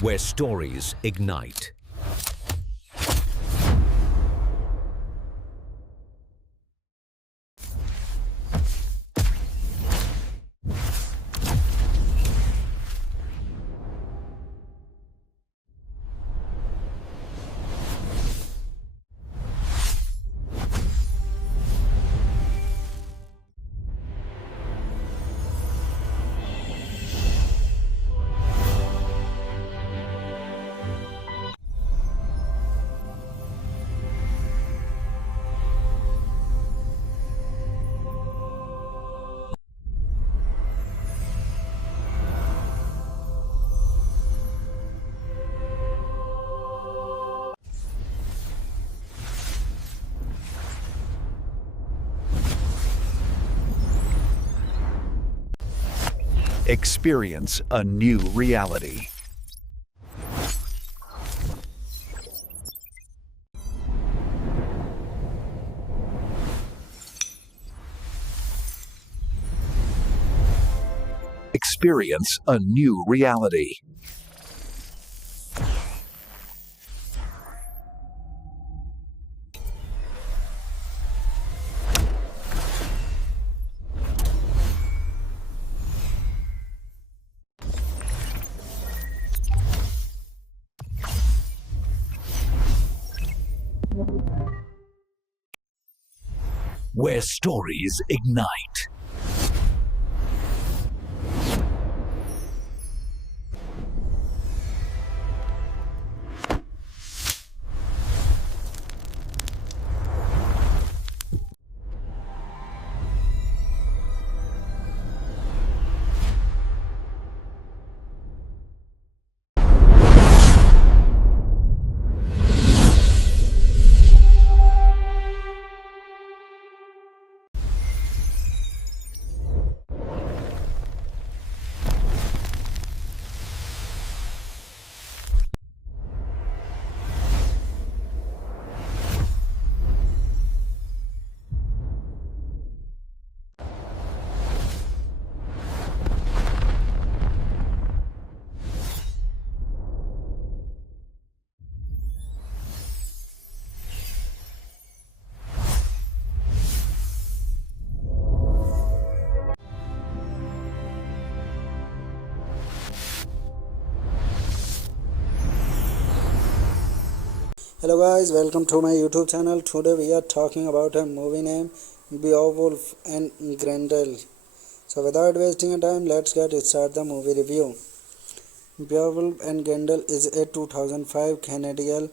where stories ignite. Experience a new reality. Experience a new reality. Where stories ignite. Hello guys, welcome to my YouTube channel. Today we are talking about a movie named Beowulf and Grendel. So without wasting time, let's get start the movie review. Beowulf and Grendel is a 2005 Canadian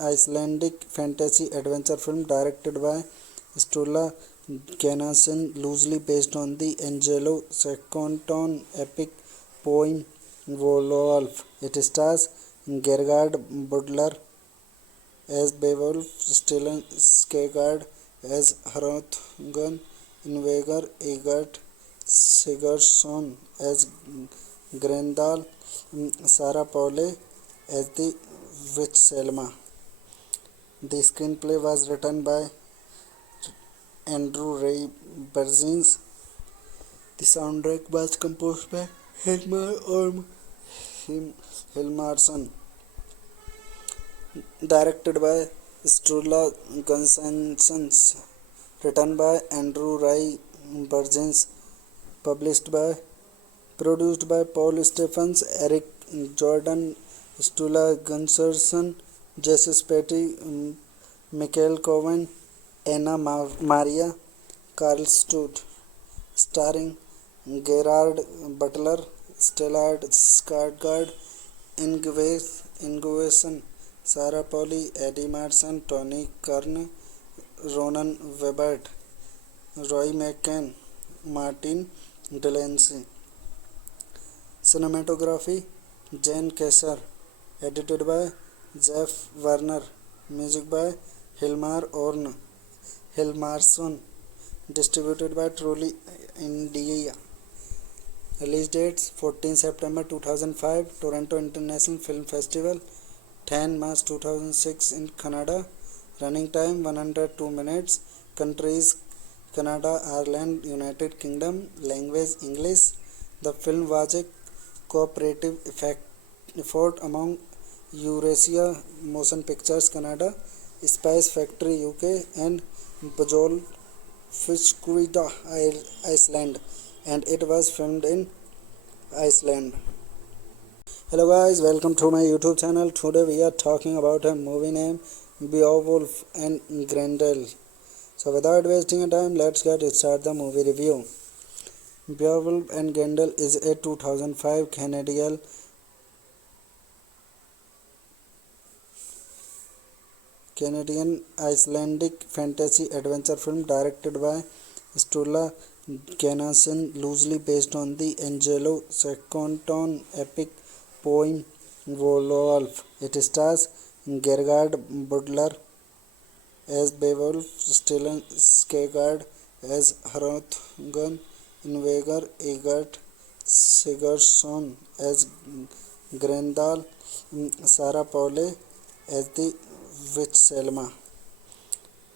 Icelandic fantasy adventure film directed by Sturla Gunnarsson, loosely based on the Angelo Saxon epic poem Beowulf. It stars Gerard Butler as Beowulf, Stellan Skarsgård as Hrothgar, Ingeborg Egert Sigurdsson as Grendel, Sarah Pauli as the witch Selma. The screenplay was written by Andrew Ray Burgess. The soundtrack was composed by Hilmarsson, directed by Sturla Gunnarsson, written by Andrew Ray Burgess, produced by Paul Stephens, Eric Jordan, Sturla Gunnarsson, Jesse Petty, Michael Cohen, Anna Maria Carl Stout, starring Gerard Butler, Stellan Skarsgård, Ingeborg, Sarah Pauli, Eddie Marsan, Tony Kern, Ronan Webert, Roy McCann, Martin Delancey. Cinematography Jane Kesser, edited by Jeff Werner, music by Hilmarsson, distributed by Trolley India. Release dates 14 September 2005 Toronto International Film Festival, 10 March 2006 in Canada. Running time 102 minutes. Countries Canada, Ireland, United Kingdom. Language English. The film was a cooperative effort among Eurasia Motion Pictures Canada, Spice Factory UK, and Bajol Fiskvita Iceland, and it was filmed in Iceland. Hello guys, welcome to my YouTube channel. Today we are talking about a movie named Beowulf and Grendel. So without wasting time, let's get start the movie review. Beowulf and Grendel is a 2005 Canadian Icelandic fantasy adventure film directed by Sturla Gunnarsson, loosely based on the Angelo Saxon epic poem Beowulf. It stars Gerhard Butler as Beowulf, Stellan Skarsgård as Hrothgar, Ingeborg Egert Sigurdsson as Grendel, Sarah Pauli as the witch Selma.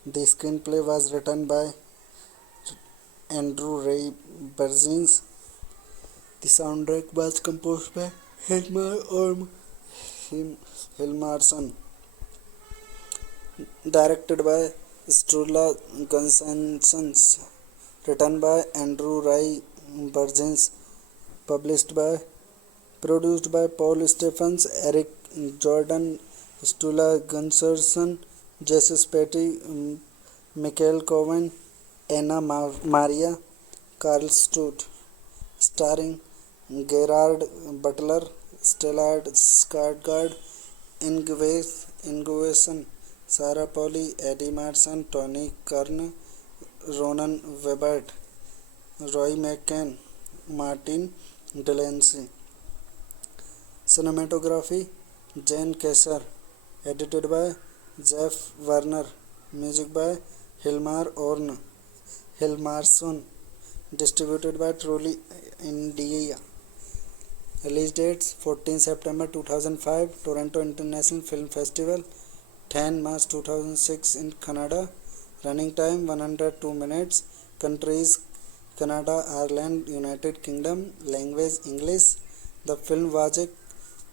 The screenplay was written by Andrew Ray Burgess. The soundtrack was composed by Helmar Orm Hilmarsson. Directed by Sturla Gunnarsson. Written by Andrew Ray Burgess. Produced by Paul Stephens, Eric Jordan, Sturla Gunnarsson, Jesse Petty, Michael Cohen, Anna Maria, Carl Stout. Starring Gerard Butler, Stellan Skarsgård, Ingeborg, Sarah Pauli, Eddie Marsan, Tony Kern, Ronan Webert, Roy McCann, Martin Delancey. Cinematography Jane Kesser. Edited by Jeff Warner. Music by Hilmar Orn Hilmarsson. Distributed by Truly India. Release dates 14 September 2005 Toronto International Film Festival, 10 March 2006 in Canada. Running time 102 minutes. Countries Canada, Ireland, United Kingdom. Language English. The film was a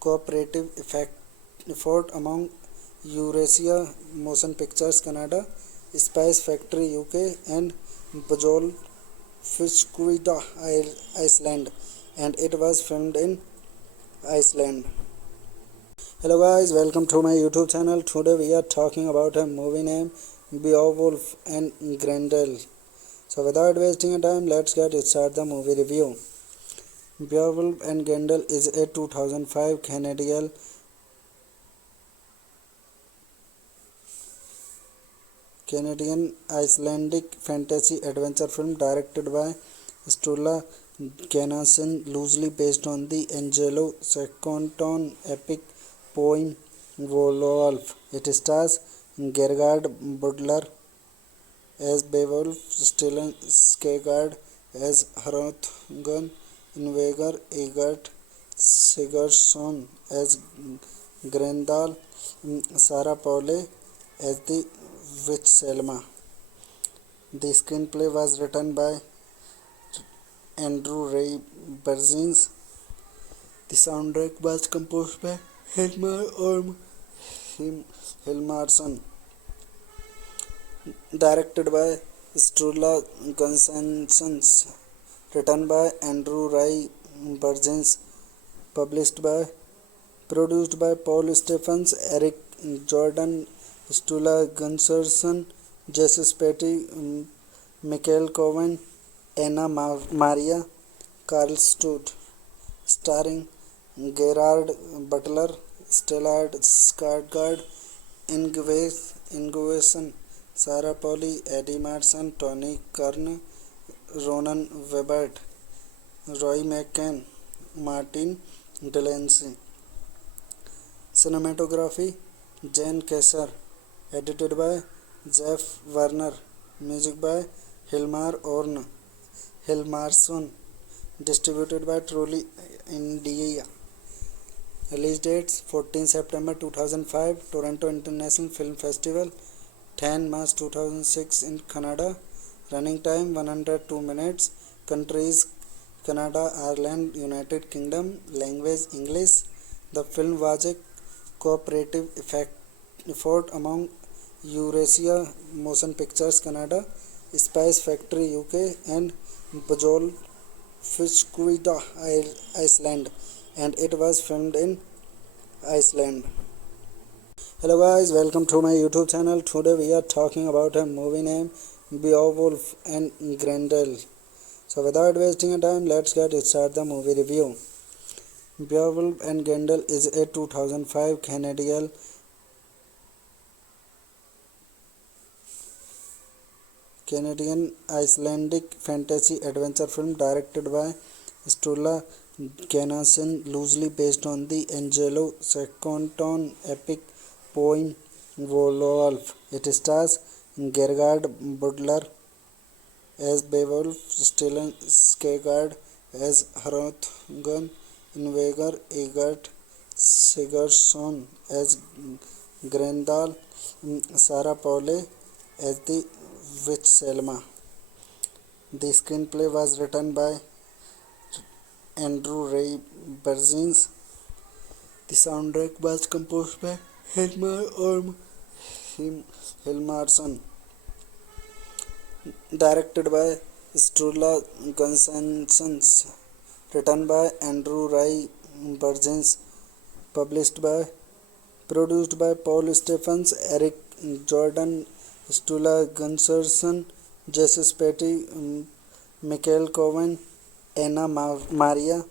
cooperative effort among Eurasia Motion Pictures Canada, Spice Factory UK, and Bajol Fiskvita Iceland, and it was filmed in Iceland. Hello guys, welcome to my YouTube channel. Today we are talking about a movie named Beowulf and Grendel. So without wasting time, let's get start the movie review. Beowulf and Grendel is a 2005 Canadian Icelandic fantasy adventure film directed by Sturla Gunnarsson, loosely based on the Angelo Saxon epic poem Beowulf. It stars Gerhard Butler as Beowulf, Stellan Skarsgård as Hrothgar, Ingeborg Egert Sigurdsson as Grendel, Sarah Pauli as the witch Selma. The screenplay was written by Andrew Ray Burgess. The soundtrack was composed by Helmar Orm Hilmarsson. Directed by Sturla Gunnarsson. Written by Andrew Ray Burgess. Produced by Paul Stephens, Eric Jordan, Sturla Gunnarsson, Jesse Petty, Michael Cohen, Anna Maria, Carl Stout. Starring Gerard Butler, Stellan Skarsgård, Ingeborg, Sarah Pauli, Eddie Marsan, Tony Kern, Ronan Webert, Roy McCann, Martin Delancey. Cinematography Jane Kesser. Edited by Jeff Warner. Music by Hilmar Orn Hilmarsson. Distributed by Truly India. Release dates 14 September 2005 Toronto International Film Festival, 10 March 2006 in Canada. Running time 102 minutes. Countries Canada, Ireland, United Kingdom. Language English. The film was a cooperative effort among Eurasia Motion Pictures Canada, Spice Factory UK, and Bajol Fiskvita Iceland, and it was filmed in Iceland. Hello guys, welcome to my YouTube channel. Today we are talking about a movie named Beowulf and Grendel. So without wasting time, let's get start the movie review. Beowulf and Grendel is a 2005 Canadian Icelandic fantasy adventure film directed by Sturla Gunnarsson, loosely based on the Angelo Saxon epic poem Beowulf. It stars Gerard Butler as Beowulf, Stellan Skarsgård as Hrothgar, Ingeborg Egert Sigurdsson as Grendel, Sarah Pauli as the witch Selma. The screenplay was written by Andrew Ray Burgess. The soundtrack was composed by Helmar Orm Hilmarsson. Directed by Sturla Gunnarsson. Written by Andrew Ray Burgess. Produced by Paul Stephens, Eric Jordan, Sturla Gunnarsson, Jesse Petty, Michael Cohen, Anna Maria,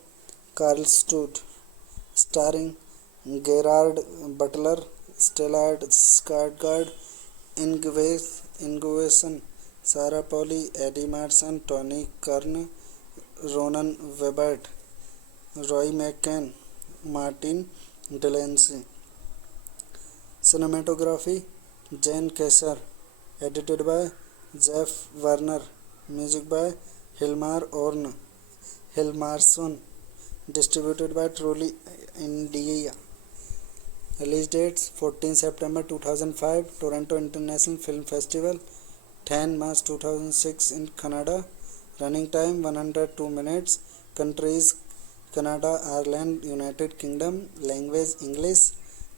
Carl Stout. Starring Gerard Butler, Stellan Skarsgård, Ingeborg, Sarah Pauli, Eddie Marsan, Tony Kern, Ronan Webert, Roy McCann, Martin Delancey. Cinematography Jane Kesser. Edited by Jeff Warner. Music by Hilmar Orn Hilmarsson. Distributed by Truly India. Release dates 14 September 2005 Toronto International Film Festival, 10 March 2006 in Canada. Running time 102 minutes. Countries Canada, Ireland, United Kingdom. Language English.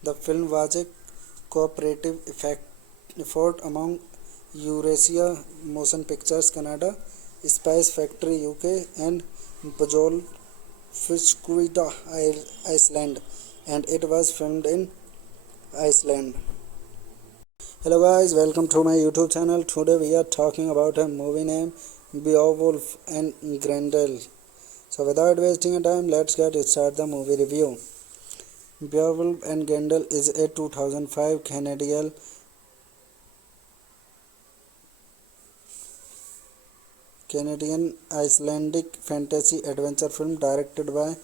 The film was a cooperative effort among Eurasia Motion Pictures Canada, Spice Factory UK, and Bajol Fiskvita Iceland, and it was filmed in Iceland. Hello guys, welcome to my YouTube channel. Today we are talking about a movie named Beowulf and Grendel. So without wasting time, let's get start the movie review. Beowulf and Grendel is a 2005 Canadian Icelandic fantasy adventure film directed by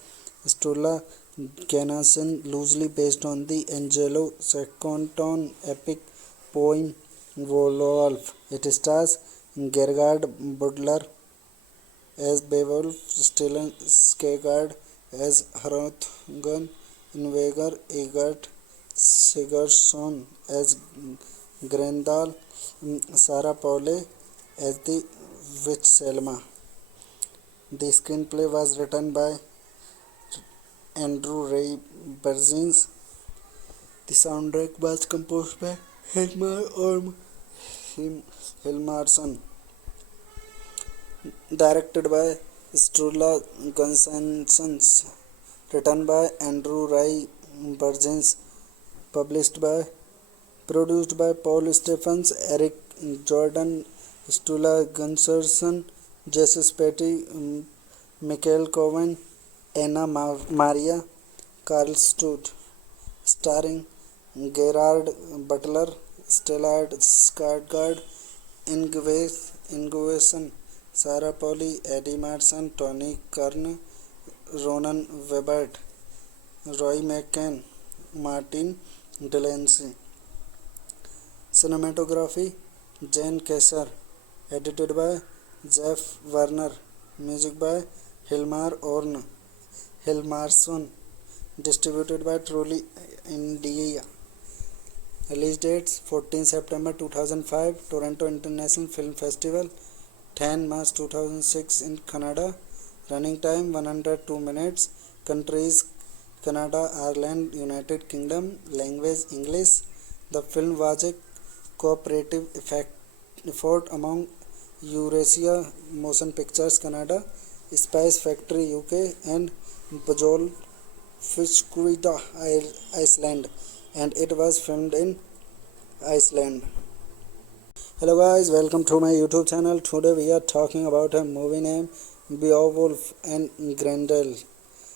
Sturla Gunnarsson, loosely based on the Angelo Saxon epic poem Beowulf. It stars Gerard Butler as Beowulf, Stellan Skarsgård as Hrothgar, Ingeborg Egert Sigurdsson as Grendel, Sarah Pauli as the witch Selma. The screenplay was written by Andrew Ray Burgess. The soundtrack was composed by Helmar Orm Hilmarsson. Directed by Sturla Gunnarsson. Written by Andrew Ray Burgess. Produced by Paul Stephens, Eric Jordan, Sturla Gunnarsson, Jesse Petty, Michael Cohen, Anna Maria, Carl Stout. Starring Gerard Butler, Stellan Skarsgård, Ingeborg, Sarah Pauli, Eddie Marsan, Tony Kern, Ronan Webert, Roy McCann, Martin Delancey. Cinematography Jane Kesser. Edited by Jeff Warner. Music by Hilmar Orn Hilmarsson. Distributed by Truly India. Release dates 14 September 2005 Toronto International Film Festival, 10 March 2006 in Canada. Running time 102 minutes. Countries Canada, Ireland, United Kingdom. Language English. The film was a cooperative effort among Eurasia Motion Pictures Canada, Spice Factory UK, and Bajol Fiskruida Iceland, and it was filmed in Iceland. Hello guys, welcome to my YouTube channel. Today we are talking about a movie named Beowulf and Grendel.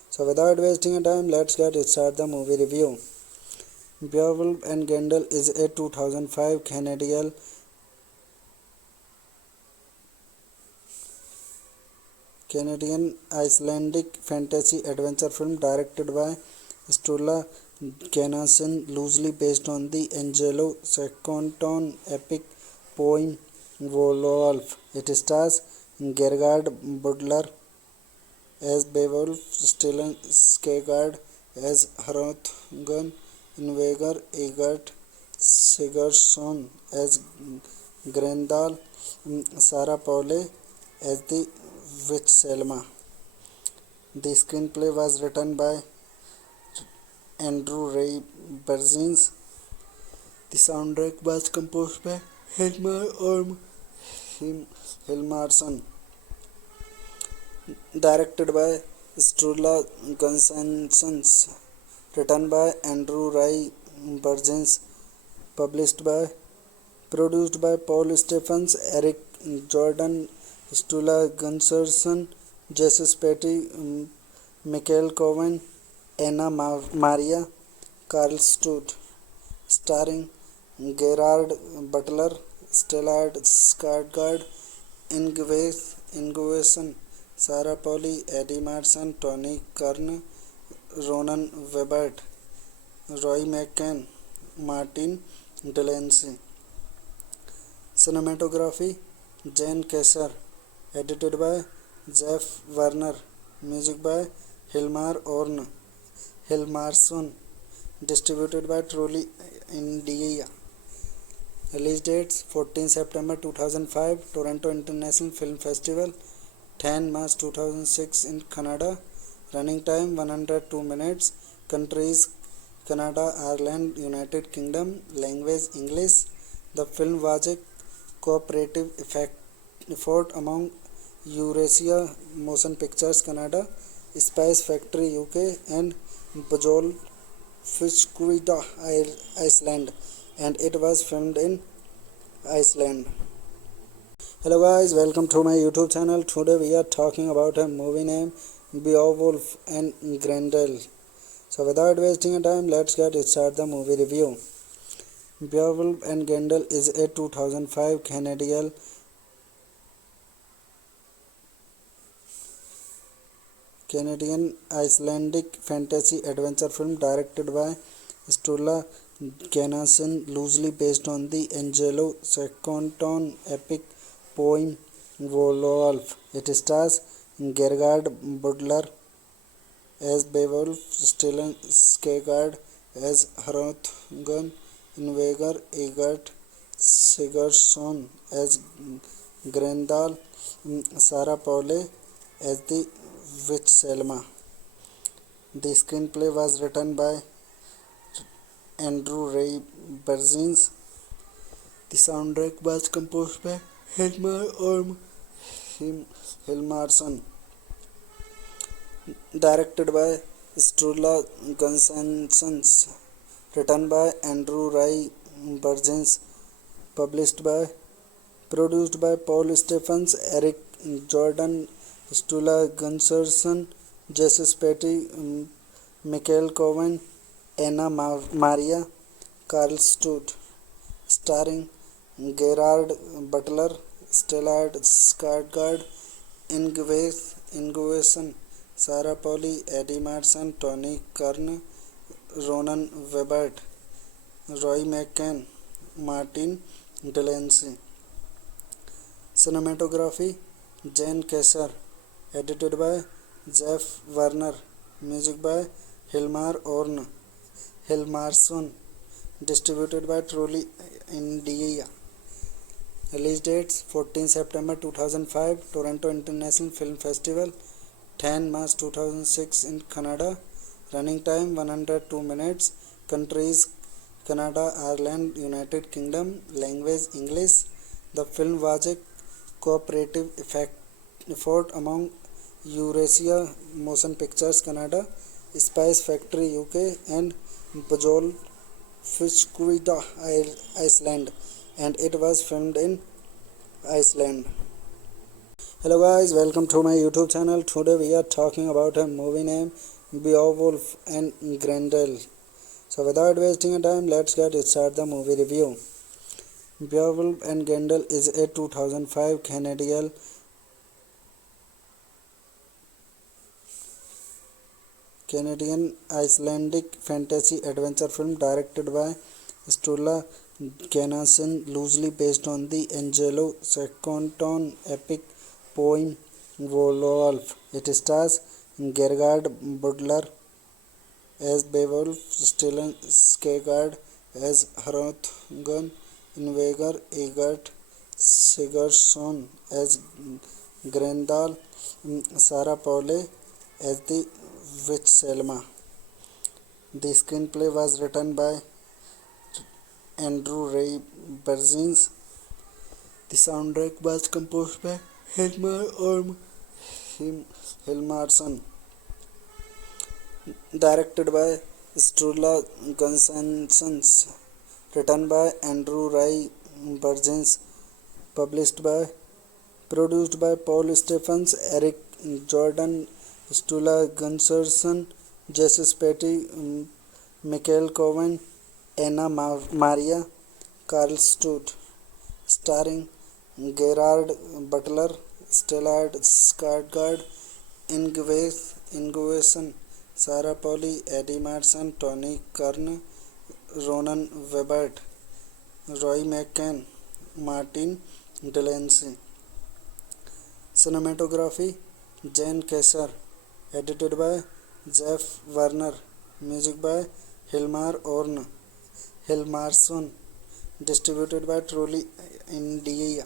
So without wasting time, let's get start the movie review. Beowulf and Grendel is a 2005 Canadian Icelandic fantasy adventure film directed by Sturla Gunnarsson, loosely based on the Angelo Saxon epic poem Beowulf. It stars Gerard Butler as Beowulf, Stellan Skarsgård as Hrothgar, Ingeborg Egert Sigurdsson as Grendel, Sarah Pauli as the witch Selma. The screenplay was written by Andrew Ray Burgess. The soundtrack was composed by Hilmar Hilmarsson. Directed by Sturla Gunnarsson. Written by Andrew Ray Burgess. Produced by Paul Stephens, Eric Jordan, Sturla Gunnarsson, Jesus Petty, Michael Cohen, Anna Maria, Carl Stout. Starring Gerard Butler, Stellan Skarsgård, Ingeborg, Sarah Pauli, Eddie Marsan, Tony Kern, Ronan Webert, Roy McCann, Martin Delancey. Cinematography Jane Kesser. Edited by Jeff Werner. Music by Hilmarsson. Distributed by Truly India. Release dates 14 September 2005 Toronto International Film Festival, 10 March 2006 in Canada. Running time 102 minutes. Countries Canada, Ireland, United Kingdom. Language English. The film was a cooperative effort among Eurasia Motion Pictures Canada, Spice Factory UK, and Bajol Fiskruida Iceland, and it was filmed in Iceland. Hello guys, welcome to my YouTube channel. Today we are talking about a movie named Beowulf and Grendel. So without wasting time, let's get start the movie review. Beowulf and Grendel is a 2005 Canadian Icelandic fantasy adventure film directed by Sturla Gunnarsson, loosely based on the Angelo Saxon epic poem Beowulf. It stars Gerard Butler as Beowulf, Stellan Skarsgård as Hrothgar, Ingeborg Egert Sigurdsson as Grendel, Sarah Pauli as the witch Selma. The screenplay was written by Andrew Ray Burgess. The soundtrack was composed by Hilmarsson. Directed by Sturla Gunnarsson. Written by Andrew Ray Burgess. Produced by Paul Stephens, Eric Jordan, Sturla Gunnarsson, Jesus Petty, Michael Cohen, Anna Maria, Carl Stout. Starring Gerard Butler, Stellan Skarsgård, Ingeborg, Sarah Pauli, Eddie Marsan, Tony Kern, Ronan Webert, Roy McCann, Martin Delancey. Cinematography Jane Kesser. Edited by Jeff Werner. Music by Hilmarsson. Distributed by Truly India. Release dates 14 September 2005 Toronto International Film Festival, 10 March 2006 in Canada. Running time 102 minutes. Countries Canada, Ireland, United Kingdom. Language English. The film was a cooperative effort among Eurasia Motion Pictures Canada, Spice Factory UK, and Bajol Fiskvita Iceland, and it was filmed in Iceland. Hello guys, welcome to my YouTube channel. Today we are talking about a movie named Beowulf and Grendel. So without wasting time, let's get started the movie review. Beowulf and Grendel is a 2005 Canadian Icelandic fantasy adventure film directed by Sturla Gunnarsson, loosely based on the Angelo Saxon epic poem Beowulf. It stars Gerard Butler as Beowulf, Stellan Skarsgård as Hrothgar, Ingeborg Egert Sigurdsson as Grendel, Sarah Pauli as the witch Selma. The screenplay was written by Andrew Ray Berzins. The soundtrack was composed by Hilmar Orm Hilmarsson. Directed by Sturla Gunnarsson. Written by Andrew Ray Berzins. Produced by Paul Stephens, Eric Jordan, Sturla Gunnarsson, Jesse Petty, Michael Cohen, Anna Maria, Carl Stout. Starring Gerard Butler, Stellan Skarsgård, Ingeborg, Sarah Pauli, Eddie Marsan, Tony Kern, Ronan Webert, Roy McCann, Martin Delancey. Cinematography Jane Kesser. Edited by Jeff Werner. Music by Hilmar Orn Hilmarsson. Distributed by Truly India.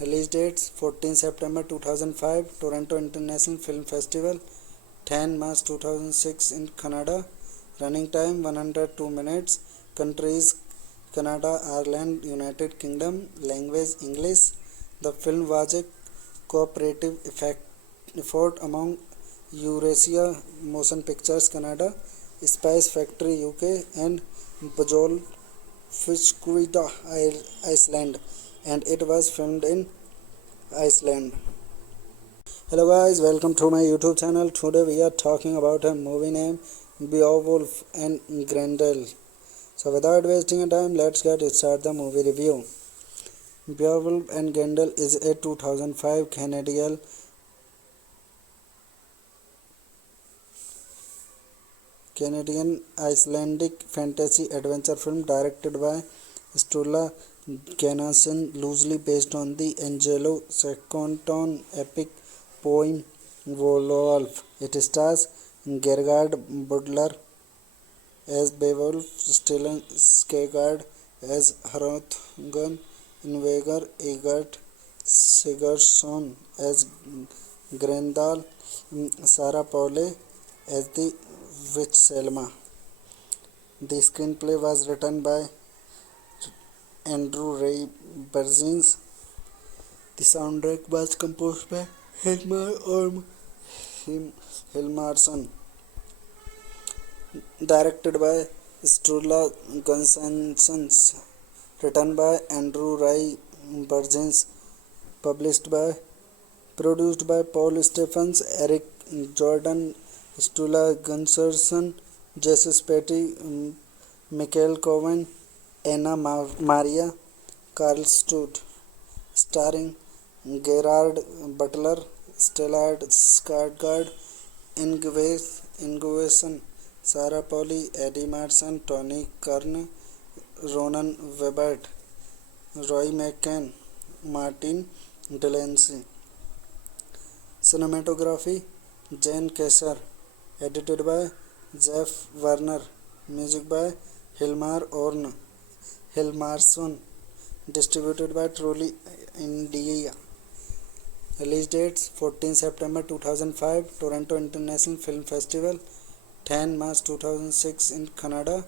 Release dates 14 September 2005 Toronto International Film Festival, 10 March 2006 in Canada. Running time 102 minutes. Countries Canada, Ireland, United Kingdom. Language English. The film was a cooperative effort among Eurasia Motion Pictures Canada, Spice Factory UK, and Bajol Fiskvita Iceland, and it was filmed in Iceland. Hello guys, welcome to my YouTube channel. Today we are talking about a movie named Beowulf and Grendel. So without wasting time, let's get started the movie review. Beowulf and Grendel is a 2005 Canadian Icelandic fantasy adventure film directed by Sturla Gunnarsson, loosely based on the Angelo Saxon epic poem Beowulf. It stars Gerard Butler as Beowulf, Stellan Skarsgård as Hrothgar, Ingeborg Egert Sigurdsson as Grendel, Sarah Pauli as the witch Selma. The screenplay was written by Andrew Ray Berzins. The soundtrack was composed by Hilmar Orm Hilmarsson. Directed by Sturla Gunnarsson. Written by Andrew Ray Berzins. Produced by Paul Stephens, Eric Jordan, Sturla Gunnarsson, Jesse Petty, Michael Cohen, Anna Maria, Carl Stout. Starring Gerard Butler, Stellan Skarsgård, Ingeborg, Sarah Pauli, Eddie Marsan, Tony Kern, Ronan Webert, Roy McCann, Martin Delancey. Cinematography Jane Kesser. Edited by Jeff Werner. Music by Hilmar Orn Hilmarsson. distributed by Truly India. Release dates 14 September 2005 Toronto International Film Festival, 10 March 2006 in Canada.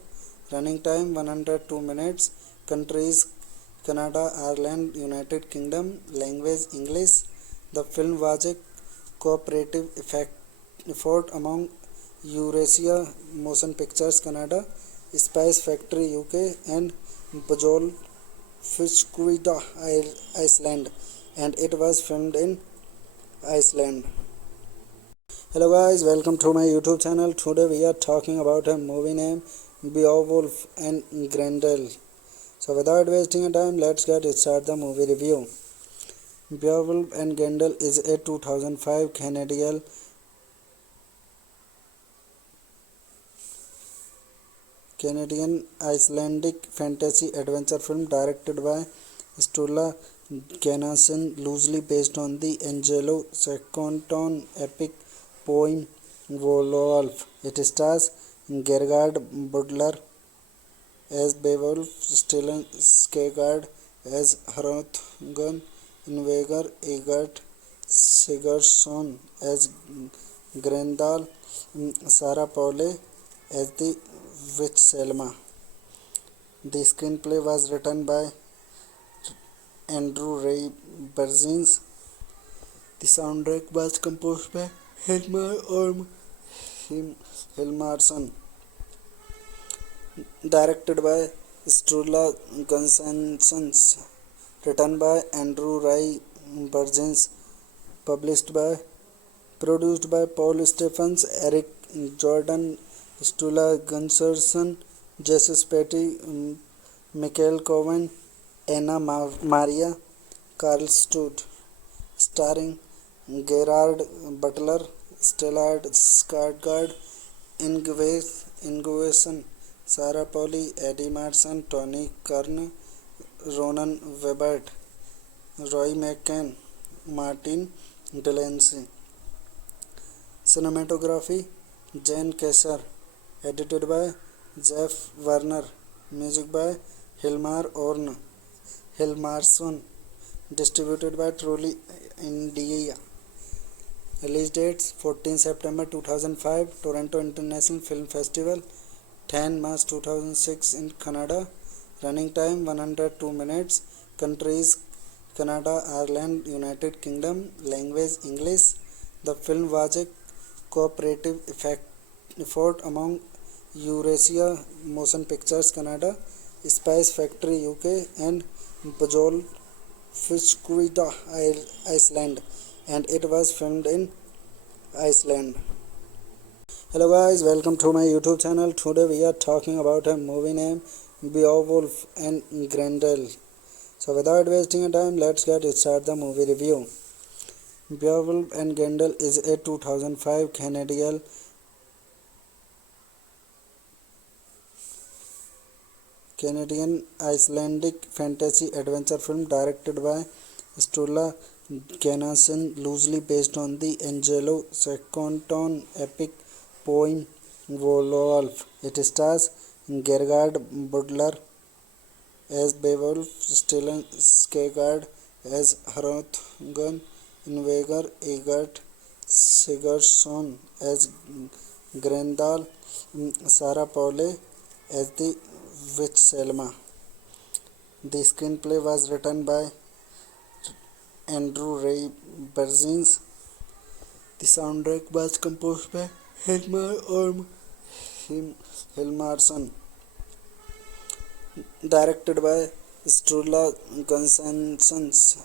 Running time 102 minutes. Countries Canada, Ireland, United Kingdom. Language English. The film was a cooperative effort among Eurasia Motion Pictures Canada, Spice Factory UK, and Bajol Fiskruida Iceland, and it was filmed in Iceland. Hello guys, welcome to my YouTube channel. Today we are talking about a movie named Beowulf and Grendel. So without wasting time, let's get start the movie review. Beowulf and Grendel is a 2005 Canadian Icelandic fantasy adventure film directed by Sturla Gunnarsson, loosely based on the Angelo Saxon epic poem Beowulf. It stars Gerard Butler as Beowulf, Stellan Skarsgård as Hrothgar, Ingeborg Egert Sigurdsson as Grendel, Sarah Pauli as the witch Selma. The screenplay was written by Andrew Ray Burgess. The soundtrack was composed by Hilmar Hilmarsson. Directed by Sturla Gunnarsson. Written by Andrew Ray Burgess. Produced by Paul Stephens, Eric Jordan, Sturla Gunnarsson, Jesse Petty, Michael Cohen, Anna Maria, Carl Stout. Starring Gerard Butler, Stellan Skarsgård, Ingeborg, Sarah Pauli, Eddie Marsan, Tony Kern, Ronan Webert, Roy McCann, Martin Delancey. Cinematography Jane Kesser. Edited by Jeff Werner. Music by Hilmar Hilmarsson. Distributed by Truly India. Release dates 14 September 2005 Toronto International Film Festival, 10 March 2006 in Canada. Running time 102 minutes. Countries Canada, Ireland, United Kingdom. Language English. The film was a cooperative effort among Eurasia Motion Pictures Canada, Spice Factory UK, and Bajol Fiskruida Iceland, and it was filmed in Iceland. Hello guys, welcome to my YouTube channel. Today we are talking about a movie named Beowulf and Grendel. So without wasting time, let's get start the movie review. Beowulf and Grendel is a 2005 Canadian Icelandic fantasy adventure film directed by Sturla Gunnarsson, loosely based on the Angelo Saxon epic poem Beowulf. It stars Gerard Butler as Beowulf, Stellan Skarsgård as Hrothgar, Ingeborg Egert Sigurdsson as Grendel, Sarah Pauli as the witch Selma. The screenplay was written by Andrew Ray Burgess. The soundtrack was composed by Hilmar Hilmarsson. Directed by Sturla Gunnarsson.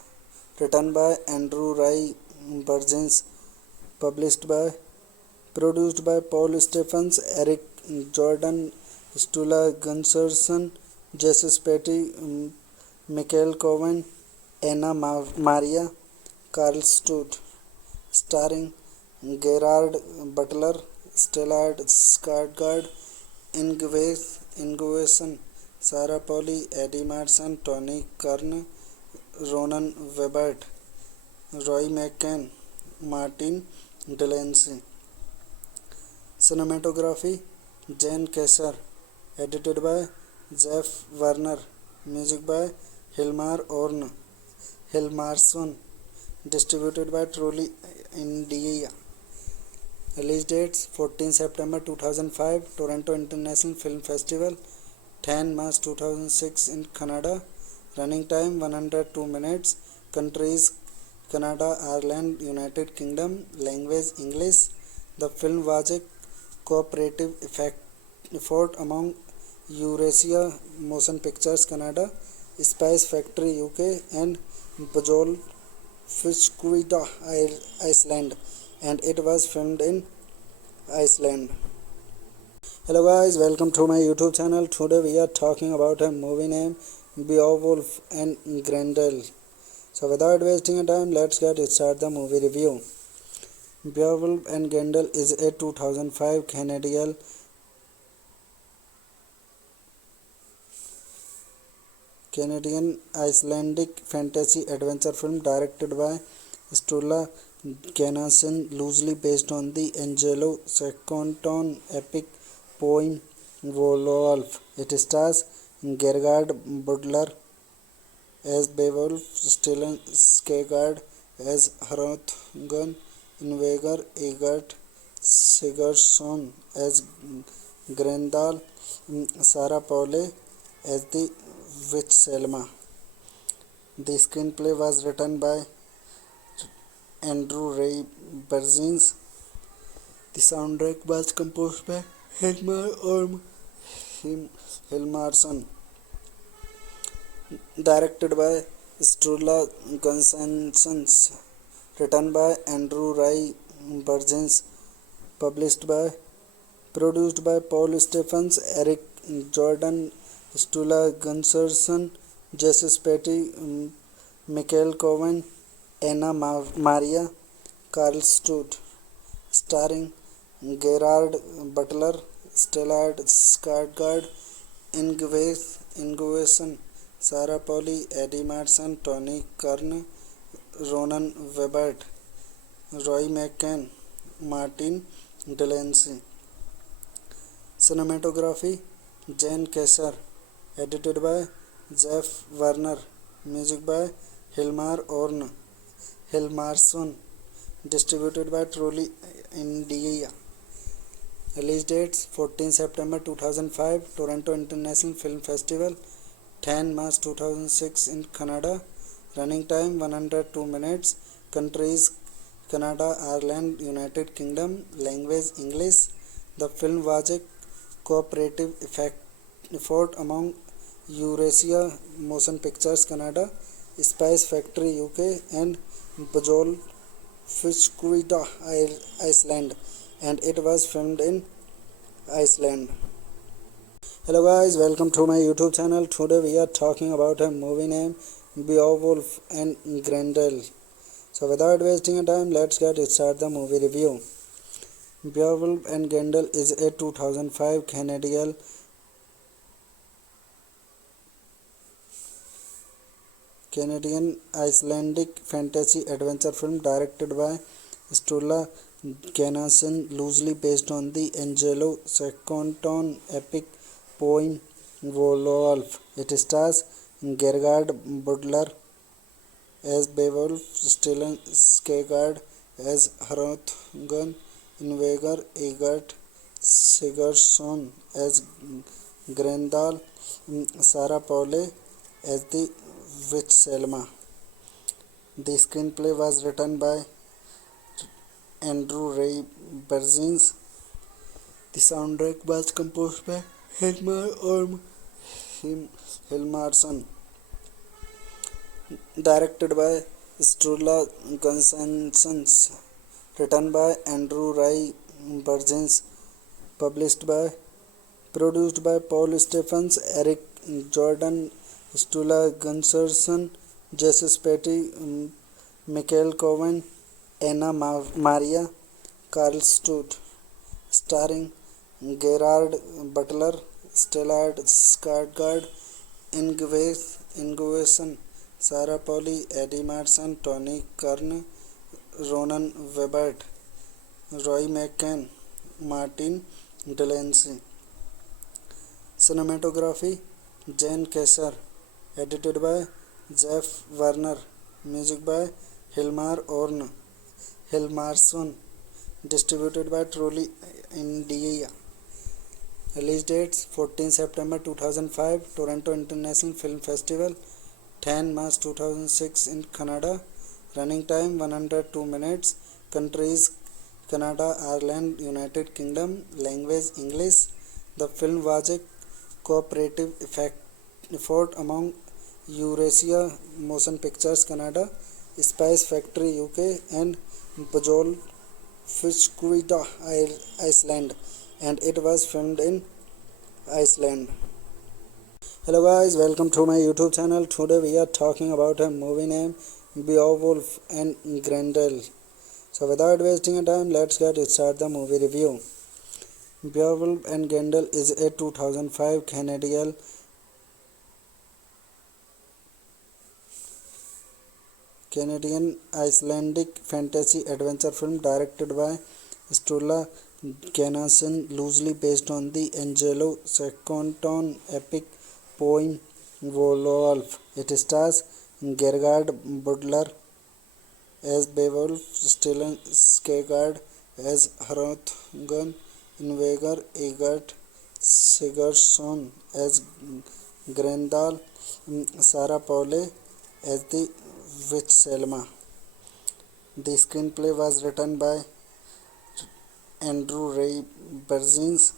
Written by Andrew Ray Burgess. Produced by Paul Stephens, Eric Jordan, Sturla Gunnarsson, Jesse Petty, Michael Cohen, Anna Maria, Carl Stout. Starring Gerard Butler, Stellan Skarsgård, Ingeborg, Sarah Pauli, Eddie Marsan, Tony Kern, Ronan Webert, Roy McCann, Martin Delancey. Cinematography Jane Kesser. Edited by Jeff Werner. Music by Hilmar Orn, Hilmarsson, distributed by Truly India. Release dates 14 September 2005 Toronto International Film Festival, 10 March 2006 in Canada. Running time 102 minutes. Countries Canada, Ireland, United Kingdom. Language English. The film was a cooperative effort among Eurasia Motion Pictures Canada, Spice Factory UK, and Bajol Fiskruida Iceland, and it was filmed in Iceland. Hello guys, welcome to my YouTube channel. Today we are talking about a movie named Beowulf and Grendel. So without wasting time, let's get started the movie review. Beowulf and Grendel is a 2005 Canadian Icelandic fantasy adventure film directed by Sturla Gunnarsson, loosely based on the Angelo Saxon epic poem Beowulf. It stars Gerard Butler as Beowulf, Stellan Skarsgård as Hrothgar, Ingeborg Egert Sigurdsson as Grendel, Sarah Pauli as the witch Selma. The screenplay was written by Andrew Ray Berzins. The soundtrack was composed by Hilmarsson, directed by Sturla Gunnarsson, written by Andrew Ray Berzins, produced by Paul Stephens, Eric Jordan, Sturla Gunnarsson, Jesse Petty, Michael Cohen, Anna Maria, Carl Stout, starring Gerard Butler, Stellan Skarsgård, Ingeborg, Sarah Pauli, Eddie Marsan, Tony Kern, Ronan Webert, Roy McCann, Martin Delancey. Cinematography Jane Kesser, edited by Jeff Werner, music by Hilmar Orn, Hilmarsson, distributed by Truly India. Release dates 14 September 2005 Toronto International Film Festival, 10 March 2006 in Canada. Running time 102 minutes. Countries Canada, Ireland, United Kingdom. Language English. The film was a cooperative effort among Eurasia Motion Pictures Canada, Spice Factory UK, and Bajol Fiskruida Iceland, and it was filmed in Iceland. Hello guys, welcome to my YouTube channel. Today we are talking about a movie named Beowulf and Grendel. So without wasting time, let's get started the movie review. Beowulf and Grendel is a 2005 Canadian Icelandic fantasy adventure film directed by Sturla Gunnarsson, loosely based on the Angelo Saxon epic poem Beowulf. It stars Gerard Butler as Beowulf, Stellan Skarsgård as Hrothgar, Ingeborg Egert Sigurdsson as Grendel, Sarah Pauli as the witch Selma. The screenplay was written by Andrew Ray Berzins. The soundtrack was composed by Hilmarsson, directed by Sturla Gunnarsson, written by Andrew Ray Berzins, produced by Paul Stephens, Eric Jordan, Sturla Gunnarsson, Jesse Petty, Michael Cohen, Anna Maria, Carl Stout, starring Gerard Butler, Stellan Skarsgård, Ingeborg, Sarah Pauli, Eddie Marsan, Tony Kern, Ronan Webert, Roy McCann, Martin Delancey. Cinematography Jane Kesser, edited by Jeff Werner. Music by Hilmar Orn. Hilmarsson. Distributed by Trolley India. Release dates 14 September 2005 Toronto International Film Festival, 10 March 2006 in Canada. Running time 102 minutes. Countries Canada, Ireland, United Kingdom. Language English. The film was a cooperative effort among Eurasia Motion Pictures Canada, Spice Factory UK, and Bajol Fiskvita Iceland, and it was filmed in Iceland. Hello guys, welcome to my YouTube channel. Today we are talking about a movie named Beowulf and Grendel. So without wasting time, let's get started the movie review. Beowulf and Grendel is a 2005 Canadian Icelandic fantasy adventure film directed by Sturla Gunnarsson, loosely based on the Angelo Saxon epic poem Beowulf. It stars Gerard Butler as Beowulf, Stellan Skarsgård as Hrothgar, Ingeborg Egert Sigurdsson as Grendel, Sarah Pauli as the witch Selma. The screenplay was written by Andrew Ray Berzins.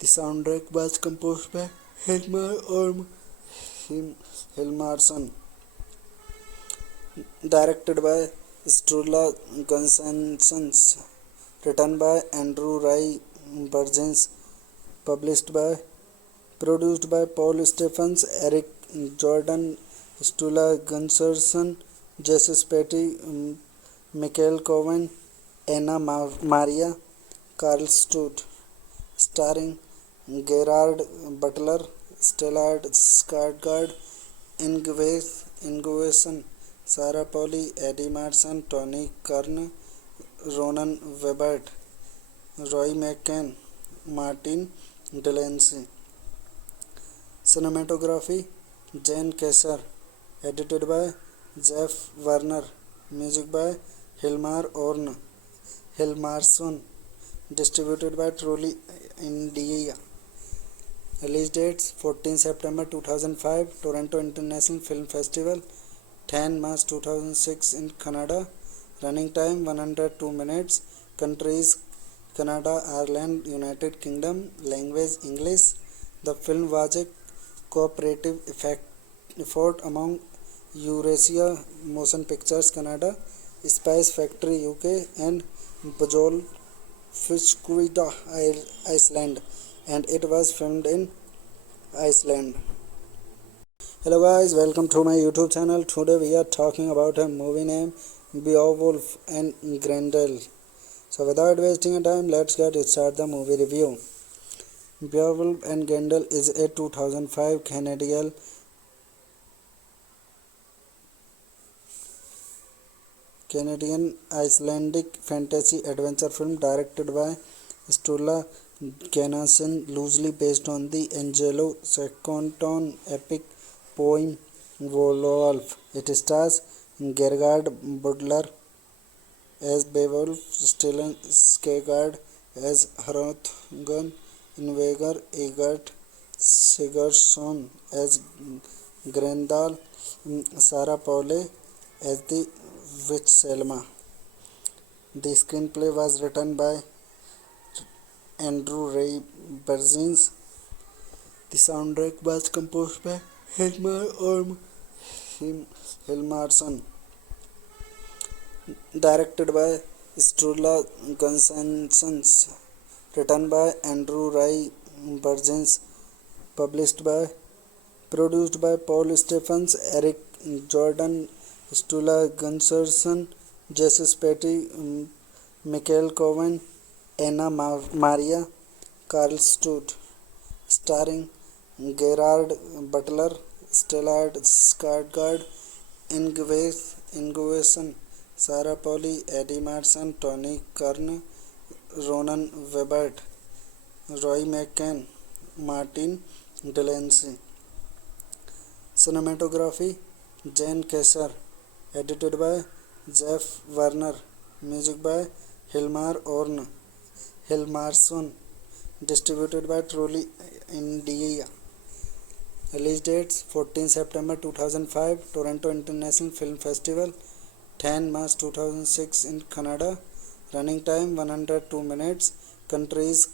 The soundtrack was composed by Hilmarsson. Directed by Sturla Gunnarsson. Written by Andrew Ray Berzins. Produced by Paul Stephens, Eric Jordan, Sturla Gunnarsson, Jesse Spatty, Michael Cohen, Anna Maria, Carl Stout. Starring Gerard Butler, Stellan Skarsgård, Ingeborg, Sarah Pauli, Eddie Marsan, Tony Kern, Ronan Webert, Roy McCann, Martin Delancey. Cinematography Jane Kesser. Edited by Jeff Werner. Music by Hilmar Orn. Hilmarsson. Distributed by Trolley India. Release dates 14 September 2005 Toronto International Film Festival, 10 March 2006 in Canada. Running time 102 minutes. Countries Canada, Ireland, United Kingdom. Language English. The film was a cooperative effort among Eurasia Motion Pictures Canada, Spice Factory UK, and Bajol Fiskvita Iceland, and it was filmed in Iceland. Hello guys, welcome to my YouTube channel. Today we are talking about a movie named Beowulf and Grendel. So without wasting time, let's get started the movie review. Beowulf and Grendel is a 2005 Canadian Icelandic fantasy adventure film directed by Sturla Gunnarsson, loosely based on the Angelo Saxon epic poem Beowulf. It stars Gerard Butler as Beowulf, Stellan Skarsgård as Hrothgar, Ingeborg Egert Sigurdsson as Grendel, Sarah Pauli as the witch Selma. The screenplay was written by Andrew Ray Berzins. The soundtrack was composed by Hilmarsson. Directed by Sturla Gunnarsson. Written by Andrew Ray Berzins. Produced by Paul Stephens, Eric Jordan, Sturla Gunnarsson, Jesse Spatty, Michael Cohen, Anna Maria, Carl Stout. Starring Gerard Butler, Stellan Skarsgård, Ingeborg, Sarah Pauli, Eddie Marsan, Tony Kern, Ronan Webert, Roy McCann, Martin Delancey. Cinematography Jane Kesser. Edited by Jeff Werner. Music by Hilmar Orn. Hilmarsson. Distributed by Trolley India. Release dates 14 September 2005 Toronto International Film Festival, 10 March 2006 in Canada. Running time 102 minutes. Countries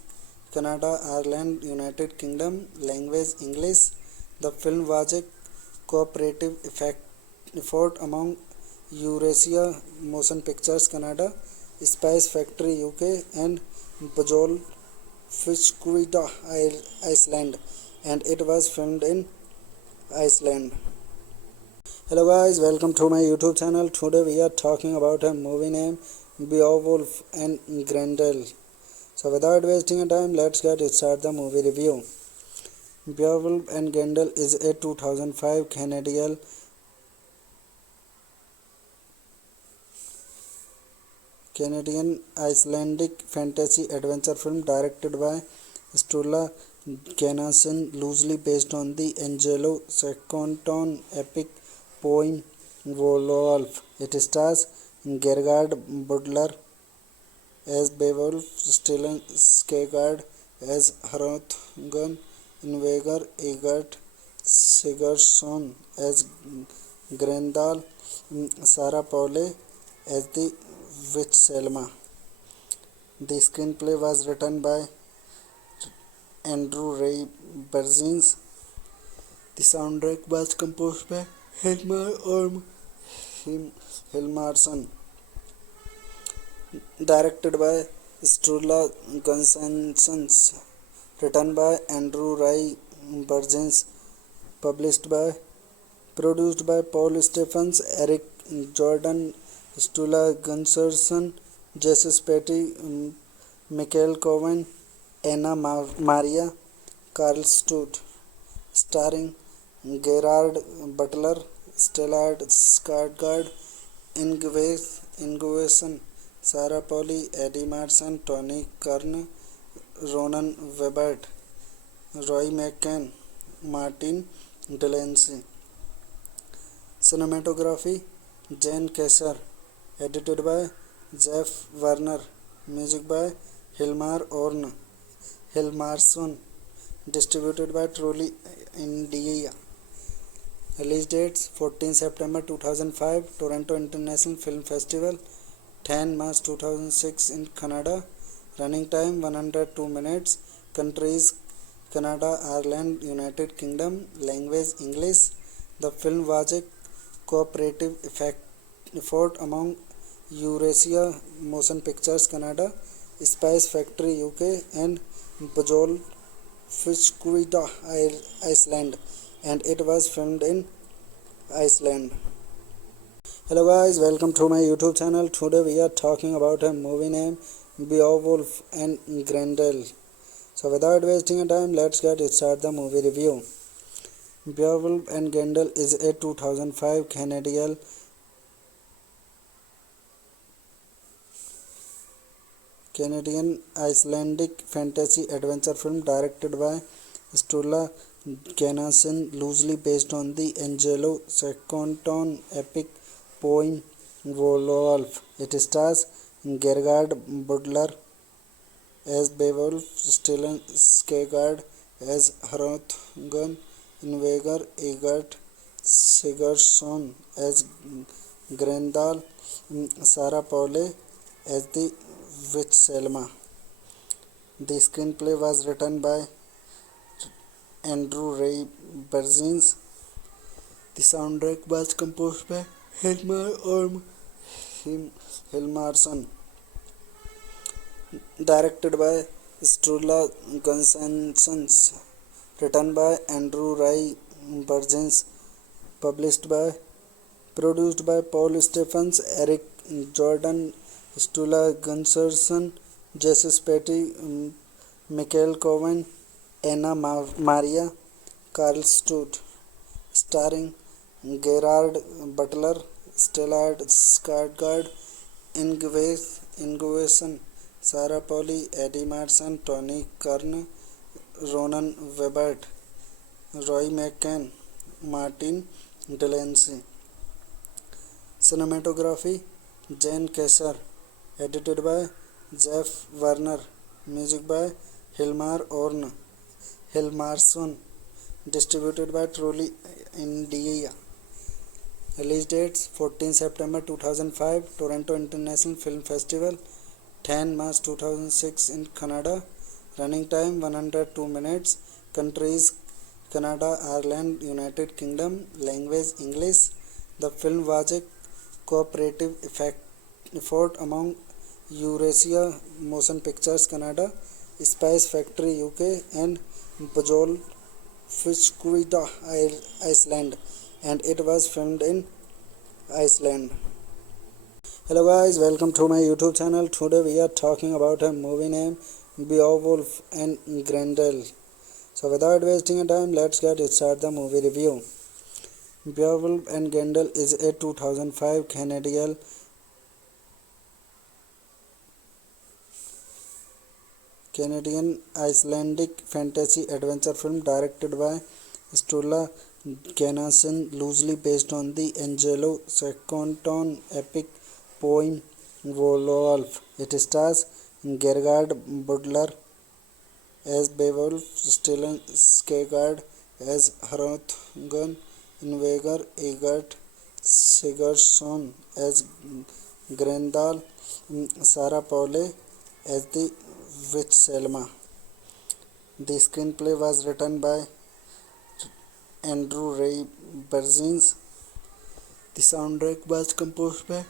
Canada, Ireland, United Kingdom. Language English. The film was a cooperative effort among Eurasia Motion Pictures Canada, Spice Factory UK and Bajol Fiskvita Iceland, and it was filmed in Iceland. Hello guys, welcome to my YouTube channel. Today we are talking about a movie named Beowulf and Grendel. So without wasting time, let's get started the movie review. Beowulf and Grendel is a 2005 Canadian Icelandic fantasy adventure film directed by Sturla Gunnarsson, loosely based on the Angelo Saxon epic poem Beowulf. It stars Gerard Butler as Beowulf, Stellan Skarsgård as Hrothgar, Ingvar Egert Sigurdsson as Grendel, Sarah Pauli as the witch Selma. The screenplay was written by Andrew Ray Berzins. The soundtrack was composed by Hilmarsson. Directed by Sturla Gunnarsson. Written by Andrew Ray Berzins. Produced by Paul Stephens, Eric Jordan, Sturla Gunnarsson, Jesse Petty, Michael Cohen, Anna Maria, Carl Stout. Starring Gerard Butler, Stellan Skarsgård, Ingvarsson, Sarah Pauli, Eddie Marsan, Tony Kern, Ronan Webert, Roy McCann, Martin Delancey. Cinematography Jane Kesser. Edited by Jeff Werner. Music by Hilmar Orn. Hilmarsson. Distributed by Trolley India. Release dates 14 September 2005 Toronto International Film Festival, 10 March 2006 in Canada. Running time 102 minutes. Countries Canada, Ireland, United Kingdom. Language English. The film was a cooperative effort among Eurasia Motion Pictures Canada, Spice Factory UK and Bajol Fiskvita Iceland, and it was filmed in Iceland. Hello guys, welcome to my YouTube channel. Today we are talking about a movie named Beowulf and Grendel. So without wasting time, let's get started the movie review. Beowulf and Grendel is a 2005 Canadian Icelandic fantasy adventure film directed by Sturla Gunnarsson, loosely based on the Angelo Saxon epic poem Beowulf. It stars Gerard Butler as Beowulf, Stellan Skarsgård as Hrothgar, Ingvar Egert Sigurdsson as Grendel, Sarah Pauli as the witch Selma. The screenplay was written by Andrew Ray Berzins. The soundtrack was composed by Hilmarsson. Directed by Sturla Gunnarsson. Written by Andrew Ray Berzins. Produced by Paul Stephens, Eric Jordan, Sturla Gunnarsson, Jesse Petty, Michael Cohen, Anna Maria, Carl Stout. Starring Gerard Butler, Stellan Skarsgård, Ingvarsson, Sarah Pauli, Eddie Marsan, Tony Kern, Ronan Webert, Roy McCann, Martin Delancey. Cinematography Jane Kesser. Edited by Jeff Werner. Music by Hilmarsson. Distributed by Trolley India. Release dates 14 September 2005 Toronto International Film Festival, 10 March 2006 in Canada. Running time 102 minutes. Countries Canada, Ireland, United Kingdom. Language English. The film was a cooperative effort among Eurasia Motion Pictures Canada, Spice Factory UK and Bajol Fiskruida Iceland, and it was filmed in Iceland. Hello guys, welcome to my YouTube channel. Today we are talking about a movie named Beowulf and Grendel. So without wasting time, let's get started the movie review. Beowulf and Grendel is a 2005 Canadian Icelandic fantasy adventure film directed by Sturla Gunnarsson, loosely based on the Angelo Saxon epic poem Beowulf. It stars Gerard Butler as Beowulf, Stellan Skarsgård as Hrothgar, Ingvar Egert Sigurdsson as Grendel, Sarah Pauli as the witch Selma. The screenplay was written by Andrew Ray Berzins. The soundtrack was composed by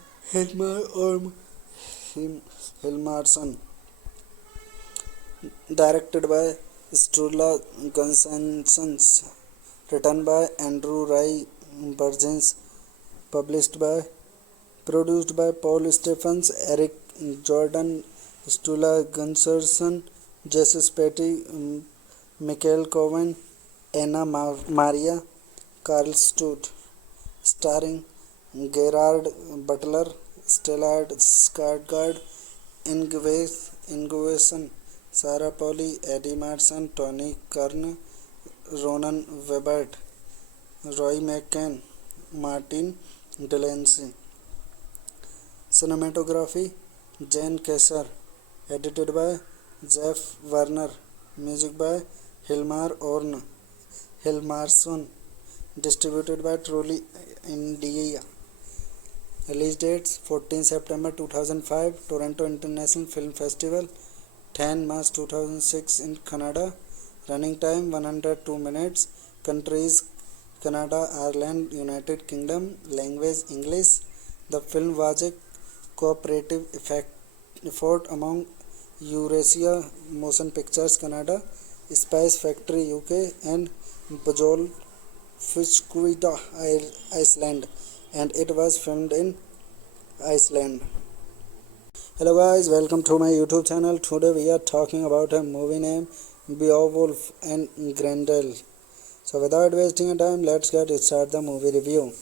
Hilmarsson. Directed by Sturla Gunnarsson. Written by Andrew Ray Berzins. Produced by Paul Stephens, Eric Jordan, Sturla Gunnarsson, Jesse Spatty, Michael Cohen, Anna Maria, Carl Stout. Starring Gerard Butler, Stellan Skarsgård, Ingvar, Egert, Sigurdsson, as Grendel, Sarah Pauli, Eddie Marsan, Tony Kern, Ronan Webert, Roy McCann, Martin Delancey. Cinematography Jane Kesser. Edited by Jeff Werner. Music by Hilmarsson. Distributed by Trolley India. Release dates 14 September 2005 Toronto International Film Festival, 10 March 2006 in Canada. Running time 102 minutes. Countries Canada, Ireland, United Kingdom. Language English. The film was a cooperative effort among Eurasia Motion Pictures Canada, Spice Factory UK and Bajol Fiskruida Iceland, and it was filmed in Iceland. Ronan Webert, Roy McCann, Martin Delancey. Cinematography Jane Kesser. Edited by Jeff Werner. Music by Hilmarsson. Distributed by Trolley India. Release dates 14 September 2005 Toronto International Film Festival, 10 March 2006 in Canada. Running time 102 minutes. Countries Canada, Ireland, United Kingdom. Language English. The film was a cooperative effort among Eurasia Motion Pictures Canada, Spice Factory UK and Bajol Fiskruida Iceland, and it was filmed in Iceland. Hello guys, welcome to my YouTube channel. Today we are talking about a movie named Beowulf and Grendel. So without wasting time, let's get started the movie review.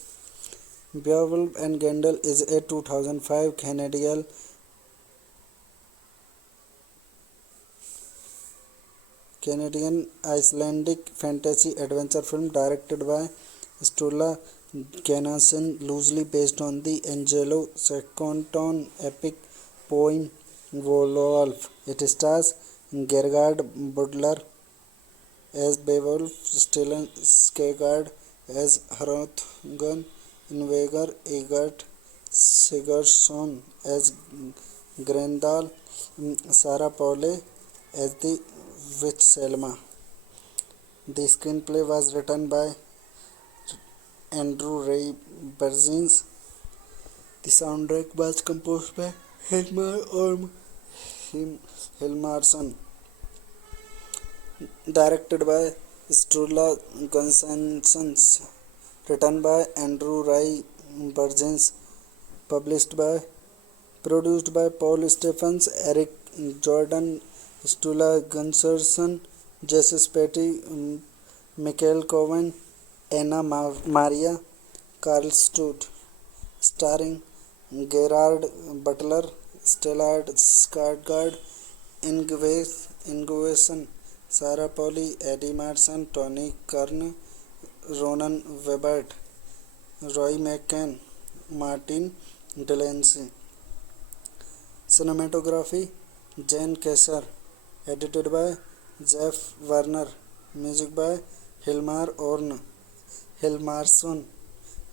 Beowulf and Grendel is a 2005 Canadian Icelandic fantasy adventure film directed by Sturla Gunnarsson, loosely based on the Angelo Saxon epic poem Beowulf. It stars Gerard Butler as Beowulf, Stellan Skarsgård as Hrothgar, Ingvar Egert Sigurdsson as Grendel, Sarah Pauli as the witch Selma. The screenplay was written by Andrew Ray Berzins. The soundtrack was composed by Hilmarsson. Directed by Sturla Gunnarsson. Written by Andrew Ray Berzins. Produced by Paul Stephens, Eric Jordan, Sturla Gunnarsson, Jesse Spatty, Michael Cohen, Anna Maria, Carl Stout. Starring Gerard Butler, Stellan Skarsgård, Ingvar, Sarah Pauli, Eddie Marsan, Tony Kern, Ronan Webert, Roy McCann, Martin Delancey. Cinematography Jane Kesser. Edited by Jeff Werner. Music by Hilmarsson.